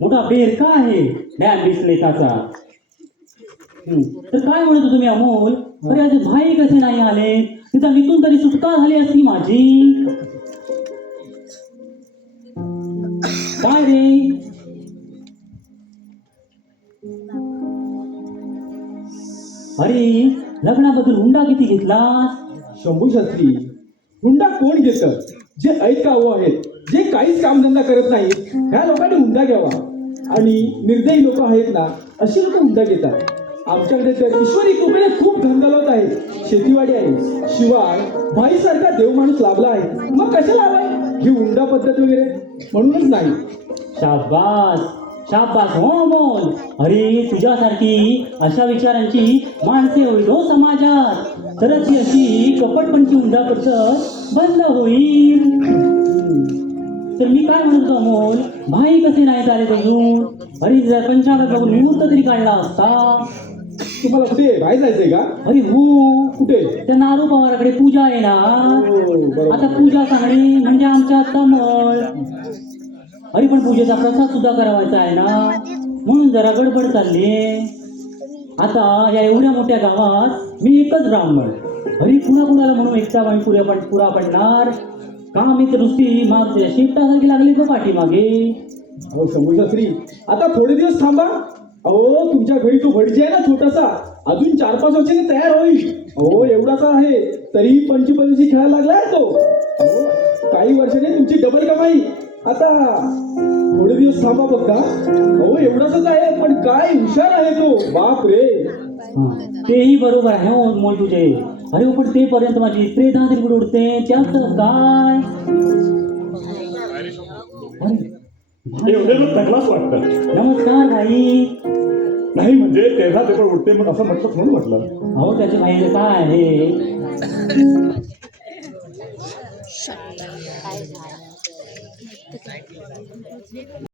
मोठा बेरका आहे डॅम्बिस लेखाचा. तर काय म्हणतो तुम्ही अमोल. अरे आज भाई कसे नाही आले. तिचा मिथून तरी सुटका झाली असती माझी. काय रे. अरे लग्नाबद्दल हुंडा किती घेतलास. शंभू शास्त्री, हुंडा कोण घेतं. जे ऐकावू आहेत, जे काहीच कामधंदा करत नाहीत, ह्या लोकांनी हुंडा घ्यावा. आणि निर्दयी लोक आहेत ना, अशी लोक हुंडा घेतात. आमच्याकडे तर ईश्वरी कृपेने खूप धनदौलत आहे, शेतीवाडी आहे. शिवाय भाईसारखा देव माणूस लाभला आहे. मग कशाला हवाय ही हुंडा पद्धत वगैरे. म्हणूनच नाही. शाबास शाबास हो अमोल. अरे तुझ्यासारखी अशा विचारांची माणसे होईल हो समाजात. तरच ही अशी कपटपणची हुंडा पद्धत बंद होईल. तर मी काय म्हणतो अमोल, भाई कसे नाही चाले अजून. अरे जर पंचांगात बघून मुहूर्त तरी काढला असता. तुम्हाला कुठे बाहेर जायचंय का. अरे हो, कुठे. त्या नारू पवाराकडे पूजा आहे ना. बरोबर. आता पूजा सांगणी म्हणजे आमच्या कमळ. अरे पण पूजेचा प्रसाद सुद्धा करावायचा आहे ना, म्हणून जरा गडबड चालली. आता या एवढ्या मोठ्या गावात मी एकच ब्राह्मण. अरे कुणाला म्हणून एकटा बाई पुरा पडणार. का मी तर नुसती मागच्या शेपटासारखी लागली तो पाठीमागे. अहो शंभू शास्त्री, आता थोडे दिवस थांबा. अहो तुमच्या घरी तो भटजी आहे ना छोटासा, अजून 4-5 वर्षांनी तयार होईल. अहो एवढासा आहे तरी पंचपदशी खेळायला लागलाय तो. अहो काही वर्षांनी तुमची डबल कमाई. आता थोडे दिवस थांबा बघा. अहो एवढाच आहे पण काय हुशार आहे तो. बाप रे. तेही बरोबर आहे हो मोल तुझे. अरे पण तेपर्यंत माझी त्रेधा तिकडे उडते. त्यात काय चांगलाच वाटतं. नमस्कार भाई. नाही म्हणजे तेव्हा ते पण उठते मग असं म्हटलं म्हणून म्हटलं. अहो त्याचे भाई काय आहे.